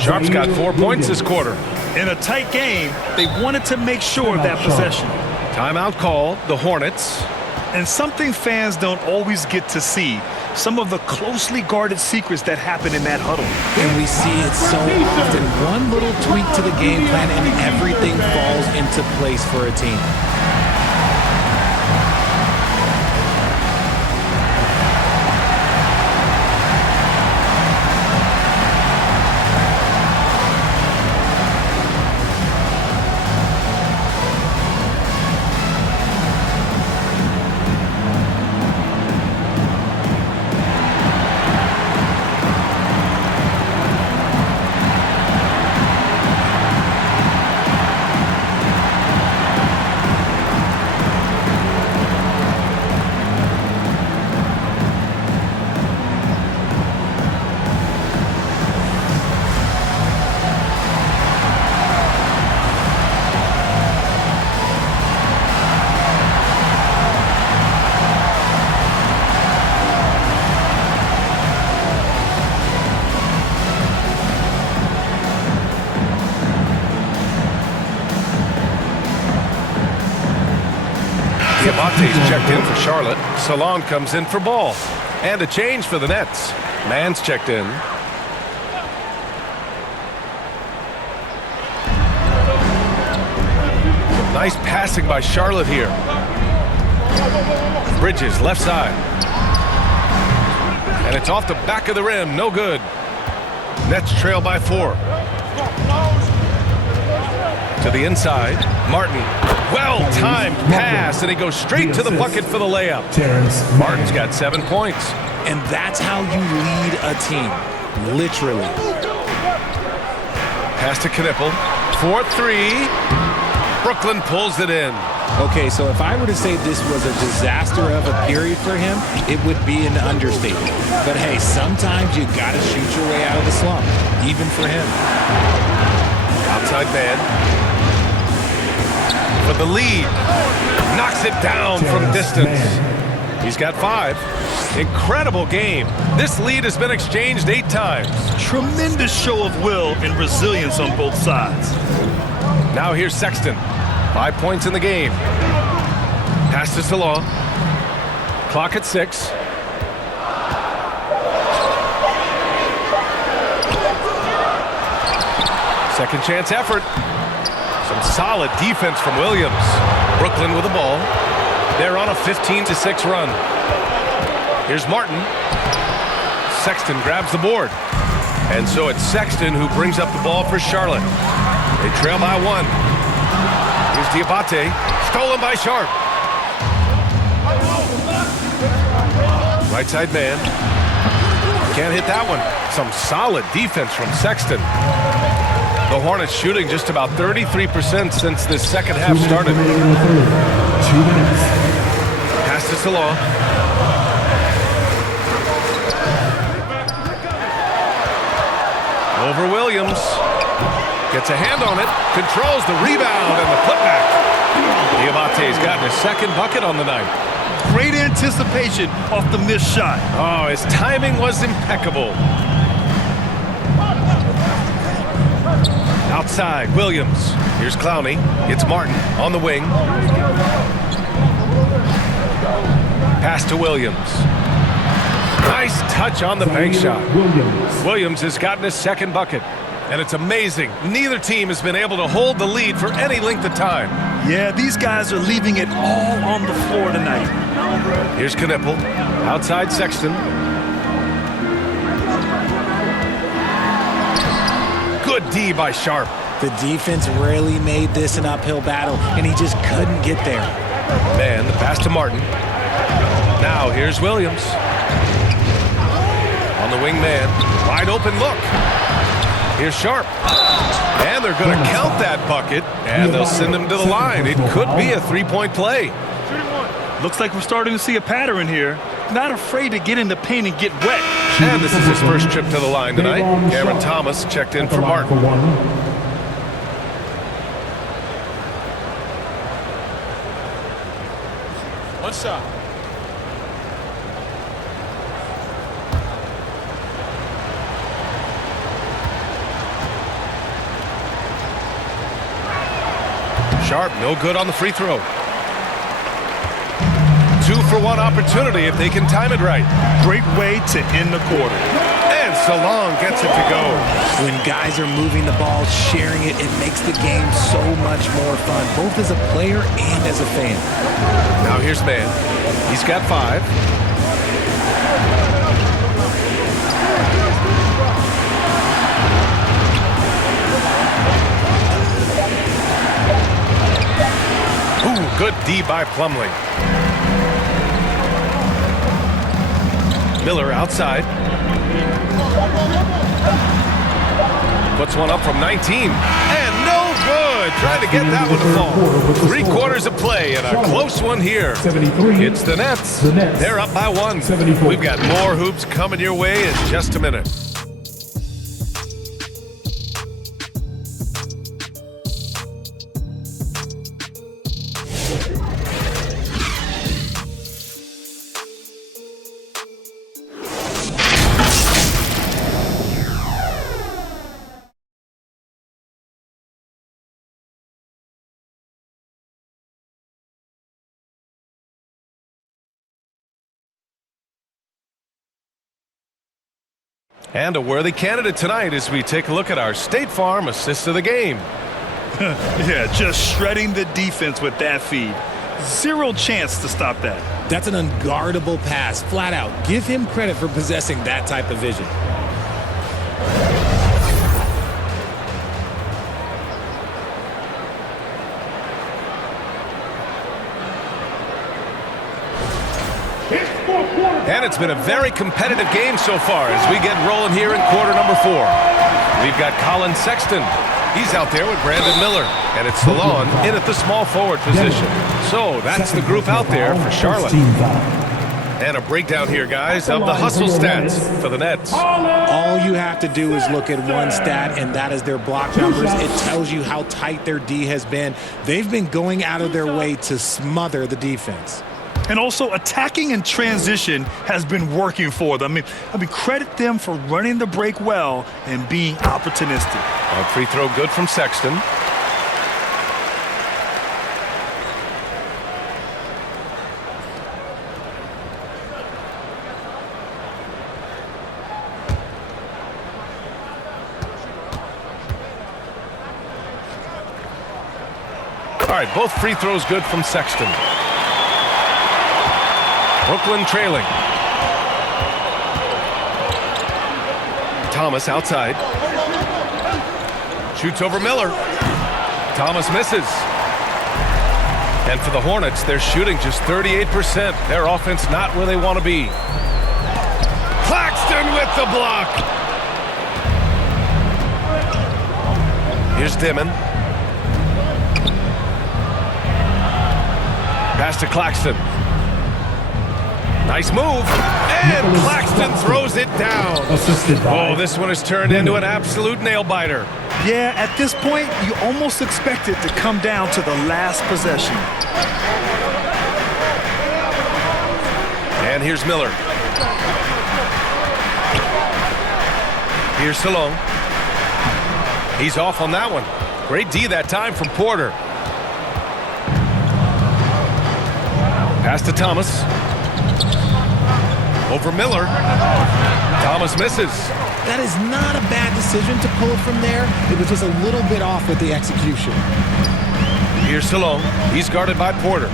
Sharp's got 4 points this quarter. In a tight game, they wanted to make sure of that possession. Timeout call, the Hornets. And something fans don't always get to see. Some of the closely guarded secrets that happen in that huddle. And we see it so often. One little tweak to the game plan and everything falls into place for a team. Diamante's checked in for Charlotte. Salon comes in for Ball. And a change for the Nets. Mann's checked in. Nice passing by Charlotte here. Bridges, left side. And it's off the back of the rim. No good. Nets trail by 4. To the inside. Martin. Well-timed pass, and he goes straight to the bucket for the layup. Martin's got 7 points. And that's how you lead a team. Literally. Pass to Knipple. 4-3. Brooklyn pulls it in. Okay, so if I were to say this was a disaster of a period for him, it would be an understatement. But hey, sometimes you got to shoot your way out of the slump, even for him. Outside man. For the lead. Knocks it down from distance. He's got 5. Incredible game. This lead has been exchanged 8 times. Tremendous show of will and resilience on both sides. Now here's Sexton. 5 points in the game. Pass to Salah. Clock at 6. Second chance effort. Some solid defense from Williams. Brooklyn with the ball. They're on a 15-6 run. Here's Martin. Sexton grabs the board. And so it's Sexton who brings up the ball for Charlotte. They trail by 1. Here's Diabate. Stolen by Sharp. Right side man. Can't hit that one. Some solid defense from Sexton. The Hornets shooting just about 33% since this second half started. 2 minutes. Pass to Salah. Over Williams. Gets a hand on it. Controls the rebound and the putback. Diabate's gotten his second bucket on the night. Great anticipation off the missed shot. Oh, his timing was impeccable. Outside, Williams. Here's Clowney. It's Martin on the wing. Pass to Williams. Nice touch on the bank shot. Williams has gotten his second bucket. And it's amazing. Neither team has been able to hold the lead for any length of time. Yeah, these guys are leaving it all on the floor tonight. Here's Knipple. Outside Sexton. Good D by Sharp. The defense really made this an uphill battle, and he just couldn't get there. Man, the pass to Martin. Now here's Williams. On the wing man. Wide open look. Here's Sharp. And they're going to count that bucket, and they'll send him to the line. It could be a 3-point play. Looks like we're starting to see a pattern here. Not afraid to get in the paint and get wet. And this is his first trip to the line tonight. Cameron Thomas checked in for Martin. One shot. Sharp, no good on the free throw. 2-for-1 opportunity if they can time it right. Great way to end the quarter. And Salong gets it to go. When guys are moving the ball, sharing it, it makes the game so much more fun, both as a player and as a fan. Now here's Man. He's got 5. Ooh, good D by Plumlee. Miller outside. Puts one up from 19. And no good. Trying to get that one to fall. 3 quarters of play and a close one here. It's the Nets. They're up by 1. We've got more hoops coming your way in just a minute. And a worthy candidate tonight as we take a look at our State Farm assist of the game. Yeah, just shredding the defense with that feed. Zero chance to stop that. That's an unguardable pass, flat out. Give him credit for possessing that type of vision. And it's been a very competitive game so far as we get rolling here in quarter number 4. We've got Colin Sexton. He's out there with Brandon Miller. And it's Salon in at the small forward position. So that's the group out there for Charlotte. And a breakdown here, guys, of the hustle stats for the Nets. All you have to do is look at one stat, and that is their block numbers. It tells you how tight their D has been. They've been going out of their way to smother the defense. And also, attacking in transition has been working for them. I mean, credit them for running the break well and being opportunistic. A free throw good from Sexton. All right, both free throws good from Sexton. Brooklyn trailing. Thomas outside. Shoots over Miller. Thomas misses. And for the Hornets, they're shooting just 38%. Their offense not where they want to be. Claxton with the block. Here's Dimon. Pass to Claxton. Nice move. And Claxton throws it down. Oh, this one has turned into an absolute nail-biter. Yeah, at this point, you almost expect it to come down to the last possession. And here's Miller. Here's Salon. He's off on that one. Great D that time from Porter. Pass to Thomas. Over Miller. Thomas misses. That is not a bad decision to pull from there. It was just a little bit off with the execution. Here's Salon. He's guarded by Porter.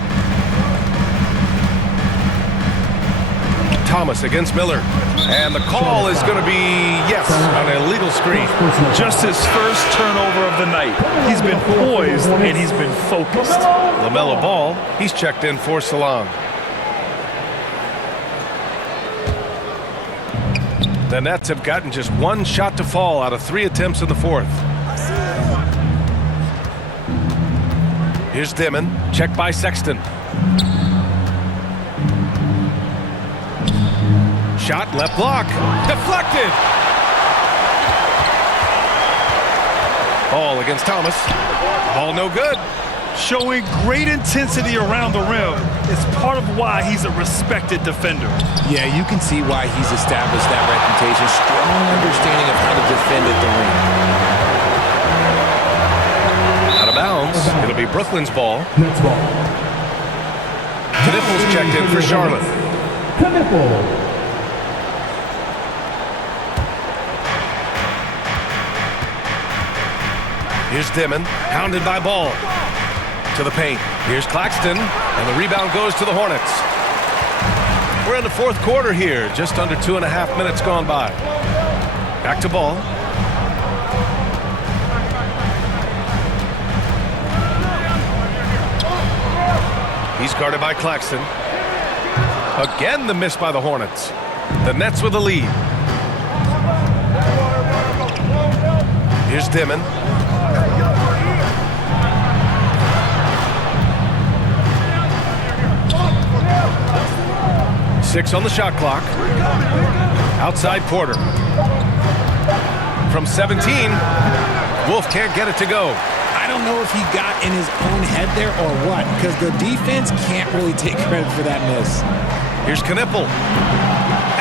Thomas against Miller. And the call is going to be, yes, an illegal screen. Just his first turnover of the night. He's been poised and he's been focused. LaMelo Ball, he's checked in for Salon. The Nets have gotten just one shot to fall out of 3 attempts in the fourth. Here's Dimon, checked by Sexton. Shot, left block, deflected. Ball against Thomas. Ball no good. Showing great intensity around the rim is part of why he's a respected defender. Yeah, you can see why he's established that reputation. Strong understanding of how to defend at the ring. Out of bounds. It'll be Brooklyn's ball. Nets ball. Knipple's checked in for Charlotte. Knipple. Here's Dimon, hounded by Ball. To the paint. Here's Claxton, and the rebound goes to the Hornets. We're in the fourth quarter here, just under 2.5 minutes gone by. Back to Ball. He's guarded by Claxton. Again, the miss by the Hornets. The Nets with the lead. Here's Dimon. Six on the shot clock. Outside Porter. From 17, Wolf can't get it to go. I don't know if he got in his own head there or what, because the defense can't really take credit for that miss. Here's Knipple.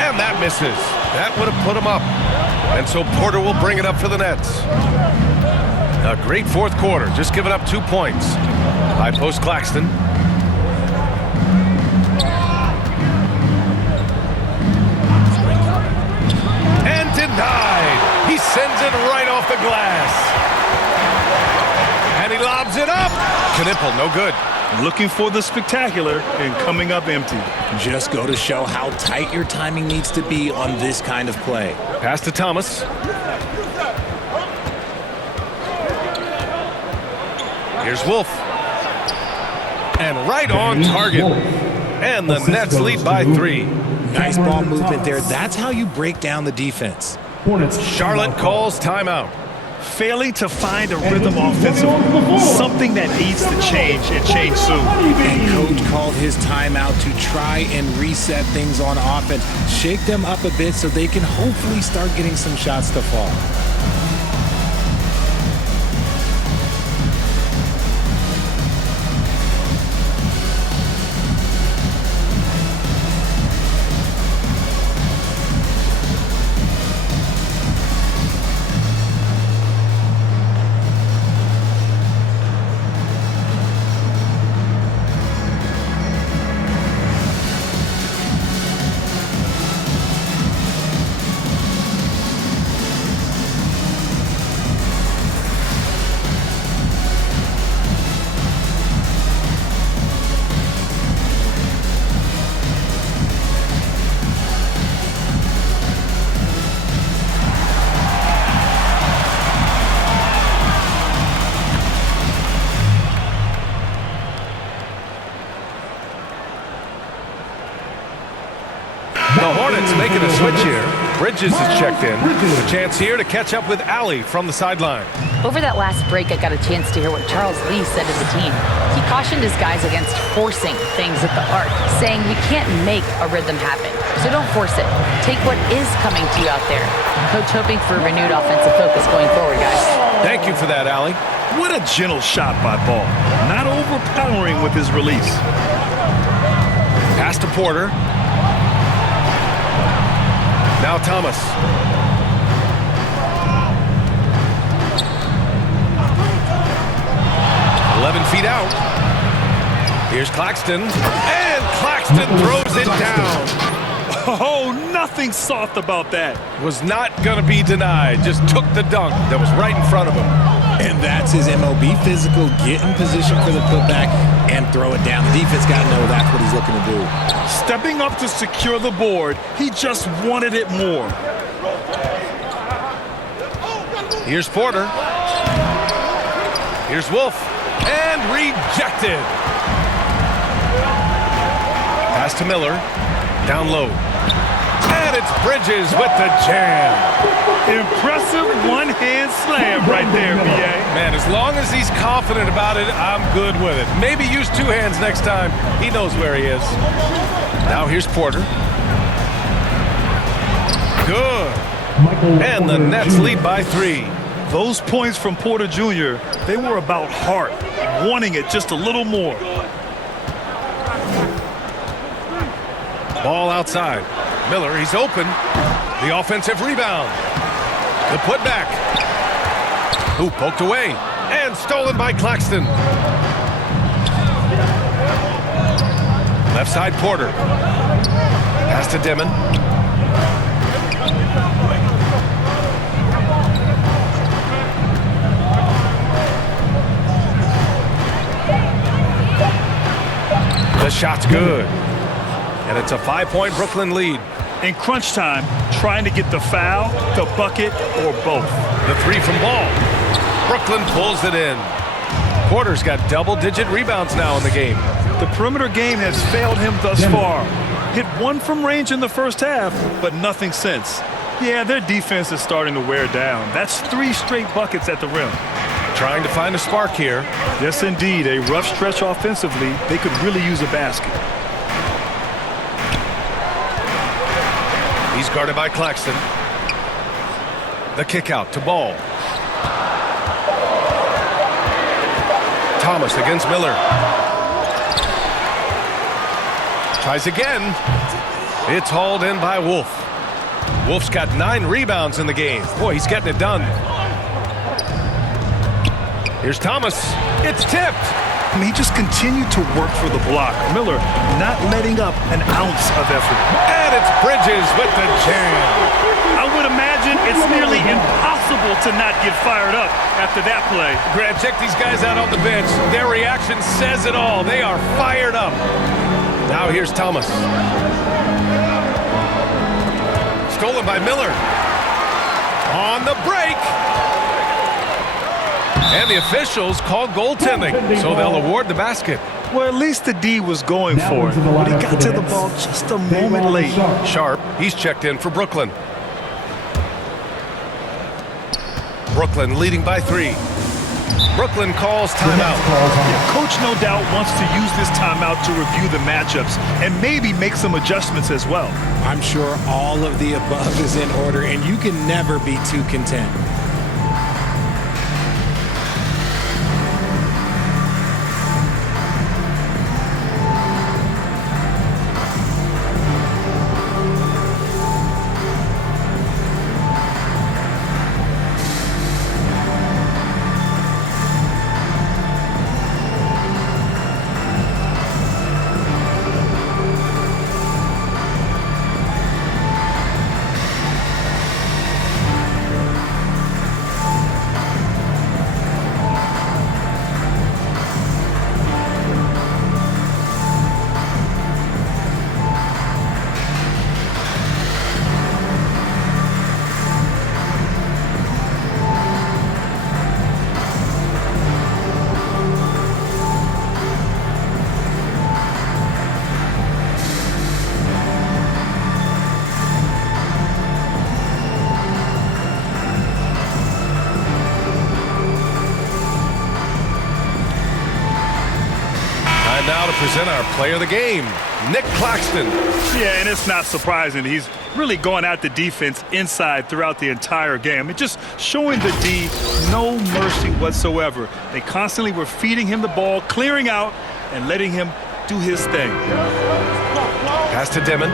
And that misses. That would have put him up. And so Porter will bring it up for the Nets. A great fourth quarter, just giving up 2 points. High post Claxton. And denied. He sends it right off the glass. And he lobs it up. Knipple, no good. Looking for the spectacular and coming up empty. Just go to show how tight your timing needs to be on this kind of play. Pass to Thomas. Here's Wolf. And right on target. And the Nets lead by 3. Nice ball movement there. That's how you break down the defense. Charlotte calls timeout. Failing to find a rhythm offensively, something that needs to change and change soon. And coach called his timeout to try and reset things on offense. Shake them up a bit so they can hopefully start getting some shots to fall. The Hornets making a switch here. Bridges is checked in. A chance here to catch up with Allie from the sideline. Over that last break, I got a chance to hear what Charles Lee said to the team. He cautioned his guys against forcing things at the arc, saying you can't make a rhythm happen, so don't force it. Take what is coming to you out there. Coach hoping for renewed offensive focus going forward, guys. Thank you for that, Allie. What a gentle shot by Ball. Not overpowering with his release. Pass to Porter. Now Thomas. Feet out. Here's Claxton. And Claxton throws it down. Oh, nothing soft about that. Was not going to be denied. Just took the dunk that was right in front of him. And that's his MOB, physical, get in position for the putback and throw it down. The defense got to know that's what he's looking to do. Stepping up to secure the board, he just wanted it more. Here's Porter. Here's Wolf. And rejected. Pass to Miller. Down low. And it's Bridges with the jam. Impressive one-hand slam right there, B.A. Man, as long as he's confident about it, I'm good with it. Maybe use 2 hands next time. He knows where he is. Now here's Porter. Good. And the Nets lead by 3. Those points from Porter Jr., they were about heart, wanting it just a little more. Ball outside. Miller, he's open. The offensive rebound. The putback. Ooh, poked away. And stolen by Claxton. Left side, Porter. Pass to Demon. The shot's good. And it's a 5-point Brooklyn lead. In crunch time, trying to get the foul, the bucket, or both. The 3 from Ball. Brooklyn pulls it in. Porter's got double-digit rebounds now in the game. The perimeter game has failed him thus far. Hit 1 from range in the first half, but nothing since. Yeah, their defense is starting to wear down. That's 3 straight buckets at the rim. Trying to find a spark here. Yes, indeed. A rough stretch offensively. They could really use a basket. He's guarded by Claxton. The kick out to Ball. Thomas against Miller. Tries again. It's hauled in by Wolf. Wolf's got 9 rebounds in the game. Boy, he's getting it done. Here's Thomas. It's tipped. I mean, he just continued to work for the block. Miller not letting up an ounce of effort. And it's Bridges with the jam. I would imagine it's nearly impossible to not get fired up after that play. Grant, check these guys out on the bench. Their reaction says it all. They are fired up. Now here's Thomas. Stolen by Miller. On the break. And the officials call goaltending, so they'll award the basket. Well, at least the D was going for it, but he got to the ball just a moment late. Sharp, he's checked in for Brooklyn. Brooklyn leading by 3. Brooklyn calls timeout. Yeah, coach no doubt wants to use this timeout to review the matchups and maybe make some adjustments as well. I'm sure all of the above is in order, and you can never be too content. Now to present our player of the game, Nick Claxton. Yeah, and it's not surprising. He's really going at the defense inside throughout the entire game. It's just showing the D no mercy whatsoever. They constantly were feeding him the ball, clearing out, and letting him do his thing. Pass to Dimon.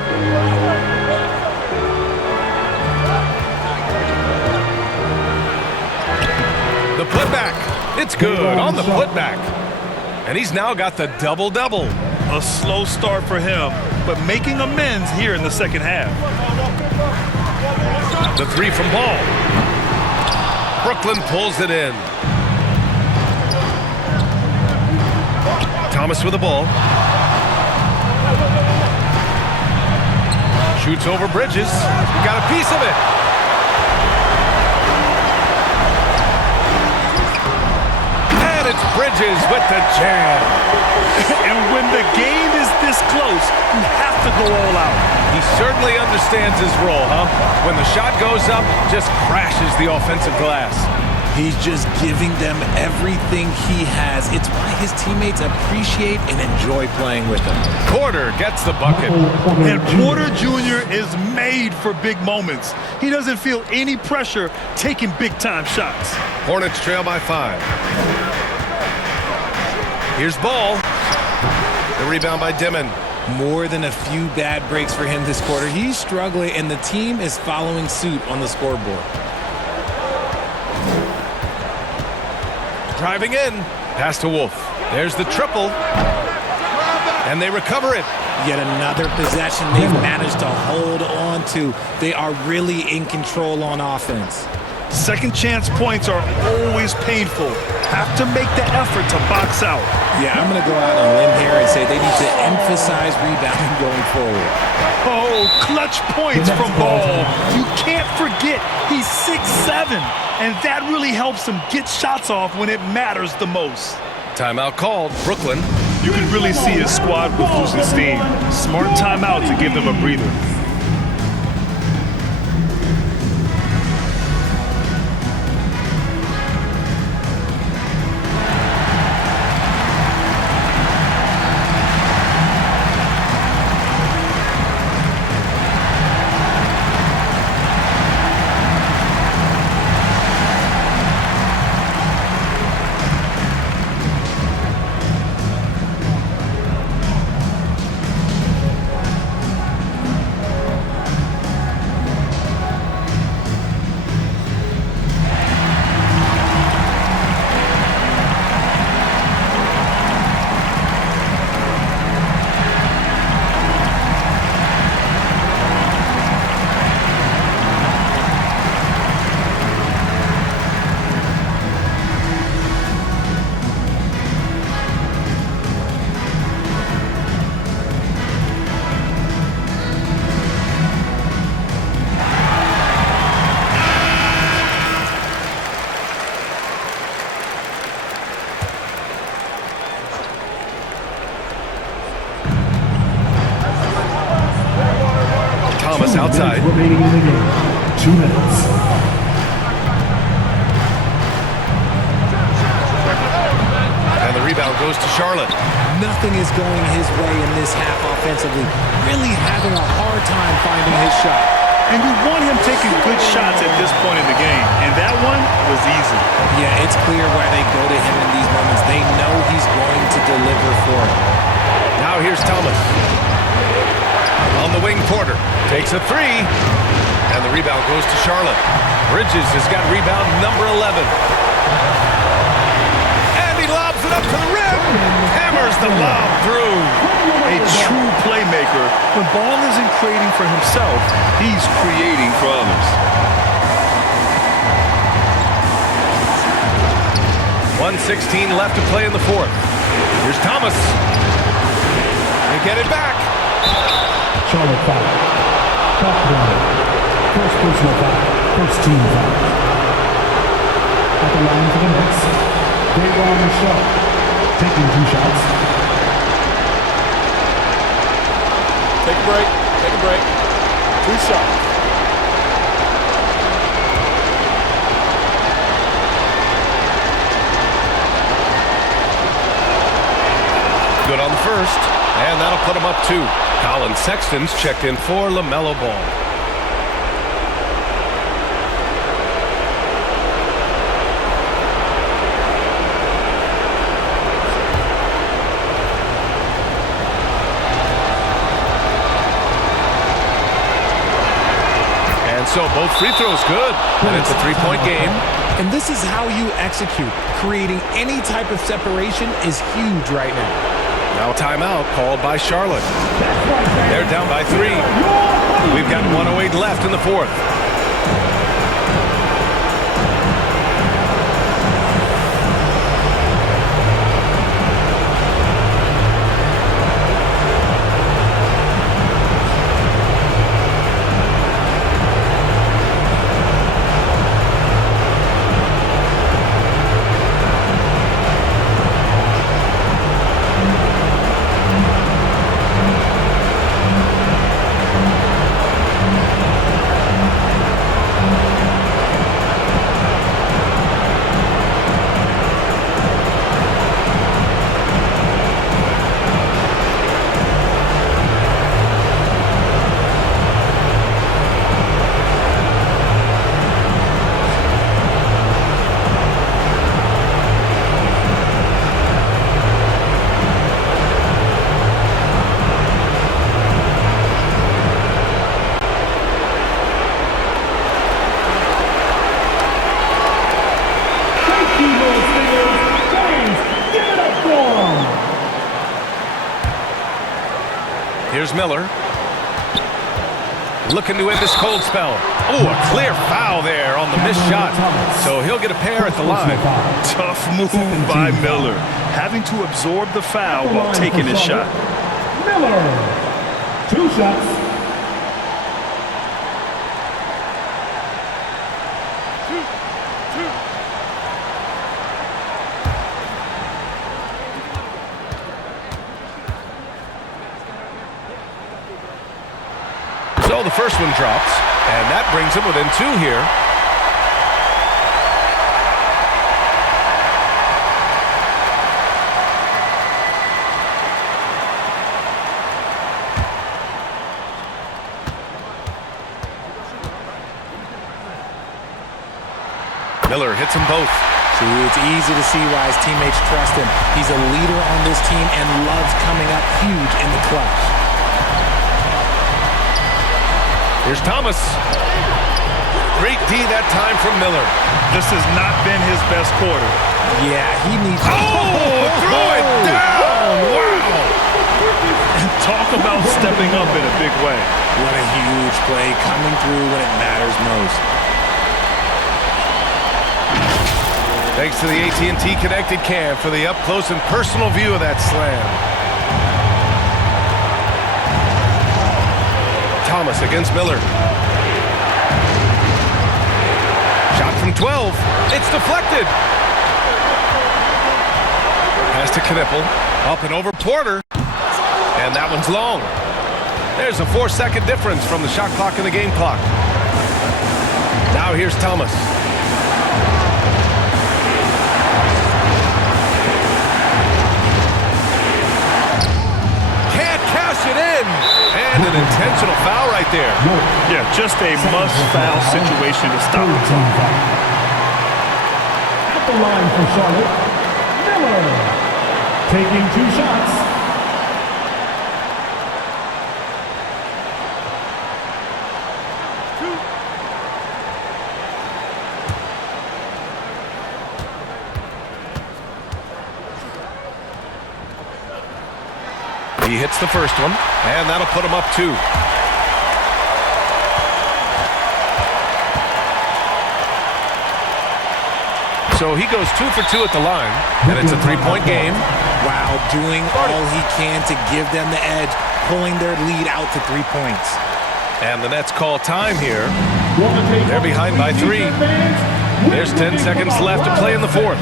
The putback. It's good on the putback. And he's now got the double-double. A slow start for him, but making amends here in the second half. The 3 from Ball. Brooklyn pulls it in. Thomas with the ball. Shoots over Bridges. Got a piece of it. And it's Bridges with the jam. And when the game is this close, you have to go all out. He certainly understands his role, huh? When the shot goes up, just crashes the offensive glass. He's just giving them everything he has. It's why his teammates appreciate and enjoy playing with him. Porter gets the bucket. And Porter Jr. is made for big moments. He doesn't feel any pressure taking big-time shots. Hornets trail by 5. Here's Ball. The rebound by Dimon. More than a few bad breaks for him this quarter. He's struggling, and the team is following suit on the scoreboard. Driving in. Pass to Wolf. There's the triple. And they recover it. Yet another possession they've managed to hold on to. They are really in control on offense. Second chance points are always painful. Have to make the effort to box out. Yeah, I'm going to go out on a limb here and say they need to emphasize rebounding going forward. Oh, clutch points from Ball. You can't forget he's 6'7", and that really helps him get shots off when it matters the most. Timeout called. Brooklyn. You can really see his squad was losing steam. Smart timeout to give them a breather. Thomas outside. Remaining in the game. 2 minutes. And the rebound goes to Charlotte. Nothing is going his way in this half offensively. Really having a hard time finding his shot. And you want him taking good shots at this point in the game. And that one was easy. Yeah, it's clear why they go to him in these moments. They know he's going to deliver for it. Now here's Thomas. On the wing, Porter takes a 3. And the rebound goes to Charlotte. Bridges has got rebound number 11. And he lobs it up to the rim. Hammers the lob through. A true playmaker. When ball isn't creating for himself, he's creating for others. 1:16 left to play in the fourth. Here's Thomas. They get it back. Charlotte foul. First personal foul. First team foul. At the line for the Knicks, Daewon Michelle, taking 2 shots. Take a break. Take a break. 2 shots. Good on the first. And that'll put him up 2. Colin Sexton's checked in for LaMelo Ball. So both free throws good, and it's a 3-point game. And this is how you execute. Creating any type of separation is huge right now. Now timeout called by Charlotte. They're down by 3. We've got 1:08 left in the fourth. Here's Miller. Looking to end this cold spell. Oh, a clear foul there on the missed shot. So he'll get a pair at the line. Tough move by Miller. Having to absorb the foul while taking his shot. Miller. 2 shots. So the first one drops, and that brings him within 2 here. Miller hits them both. See, it's easy to see why his teammates trust him. He's a leader on this team and loves coming up huge in the clutch. Here's Thomas. Great D that time from Miller. This has not been his best quarter. Yeah, he needs... Throw it down! Wow! Talk about stepping up in a big way. What a huge play, coming through when it matters most. Thanks to the AT&T Connected Cam for the up-close and personal view of that slam. Thomas against Miller. Shot from 12. It's deflected. Pass to Knipple. Up and over Porter. And that one's long. There's a 4-second difference from the shot clock and the game clock. Now here's Thomas. Can't cash it in. And an intentional foul right there. Yeah, just a must-foul situation to stop the clock. At the line for Charlotte, Miller. Taking 2 shots. He hits the first one, and that'll put him up 2. So he goes 2 for 2 at the line, and it's a 3-point game. Wow, doing all he can to give them the edge, pulling their lead out to 3 points. And the Nets call time here. They're behind by 3. There's 10 seconds left to play in the 4th.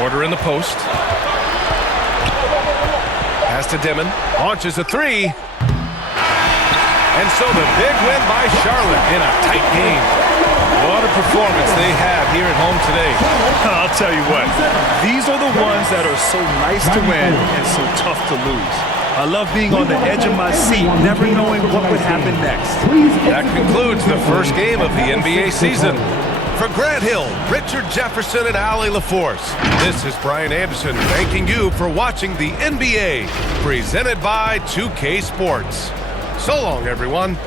Porter in the post. Pass to Dimon. Launches a 3. And so the big win by Charlotte in a tight game. What a performance they have here at home today. I'll tell you what, these are the ones that are so nice to win and so tough to lose. I love being on the edge of my seat, never knowing what would happen next. That concludes the first game of the NBA season. For Grant Hill, Richard Jefferson, and Allie LaForce, this is Brian Anderson thanking you for watching the NBA, presented by 2K Sports. So long, everyone.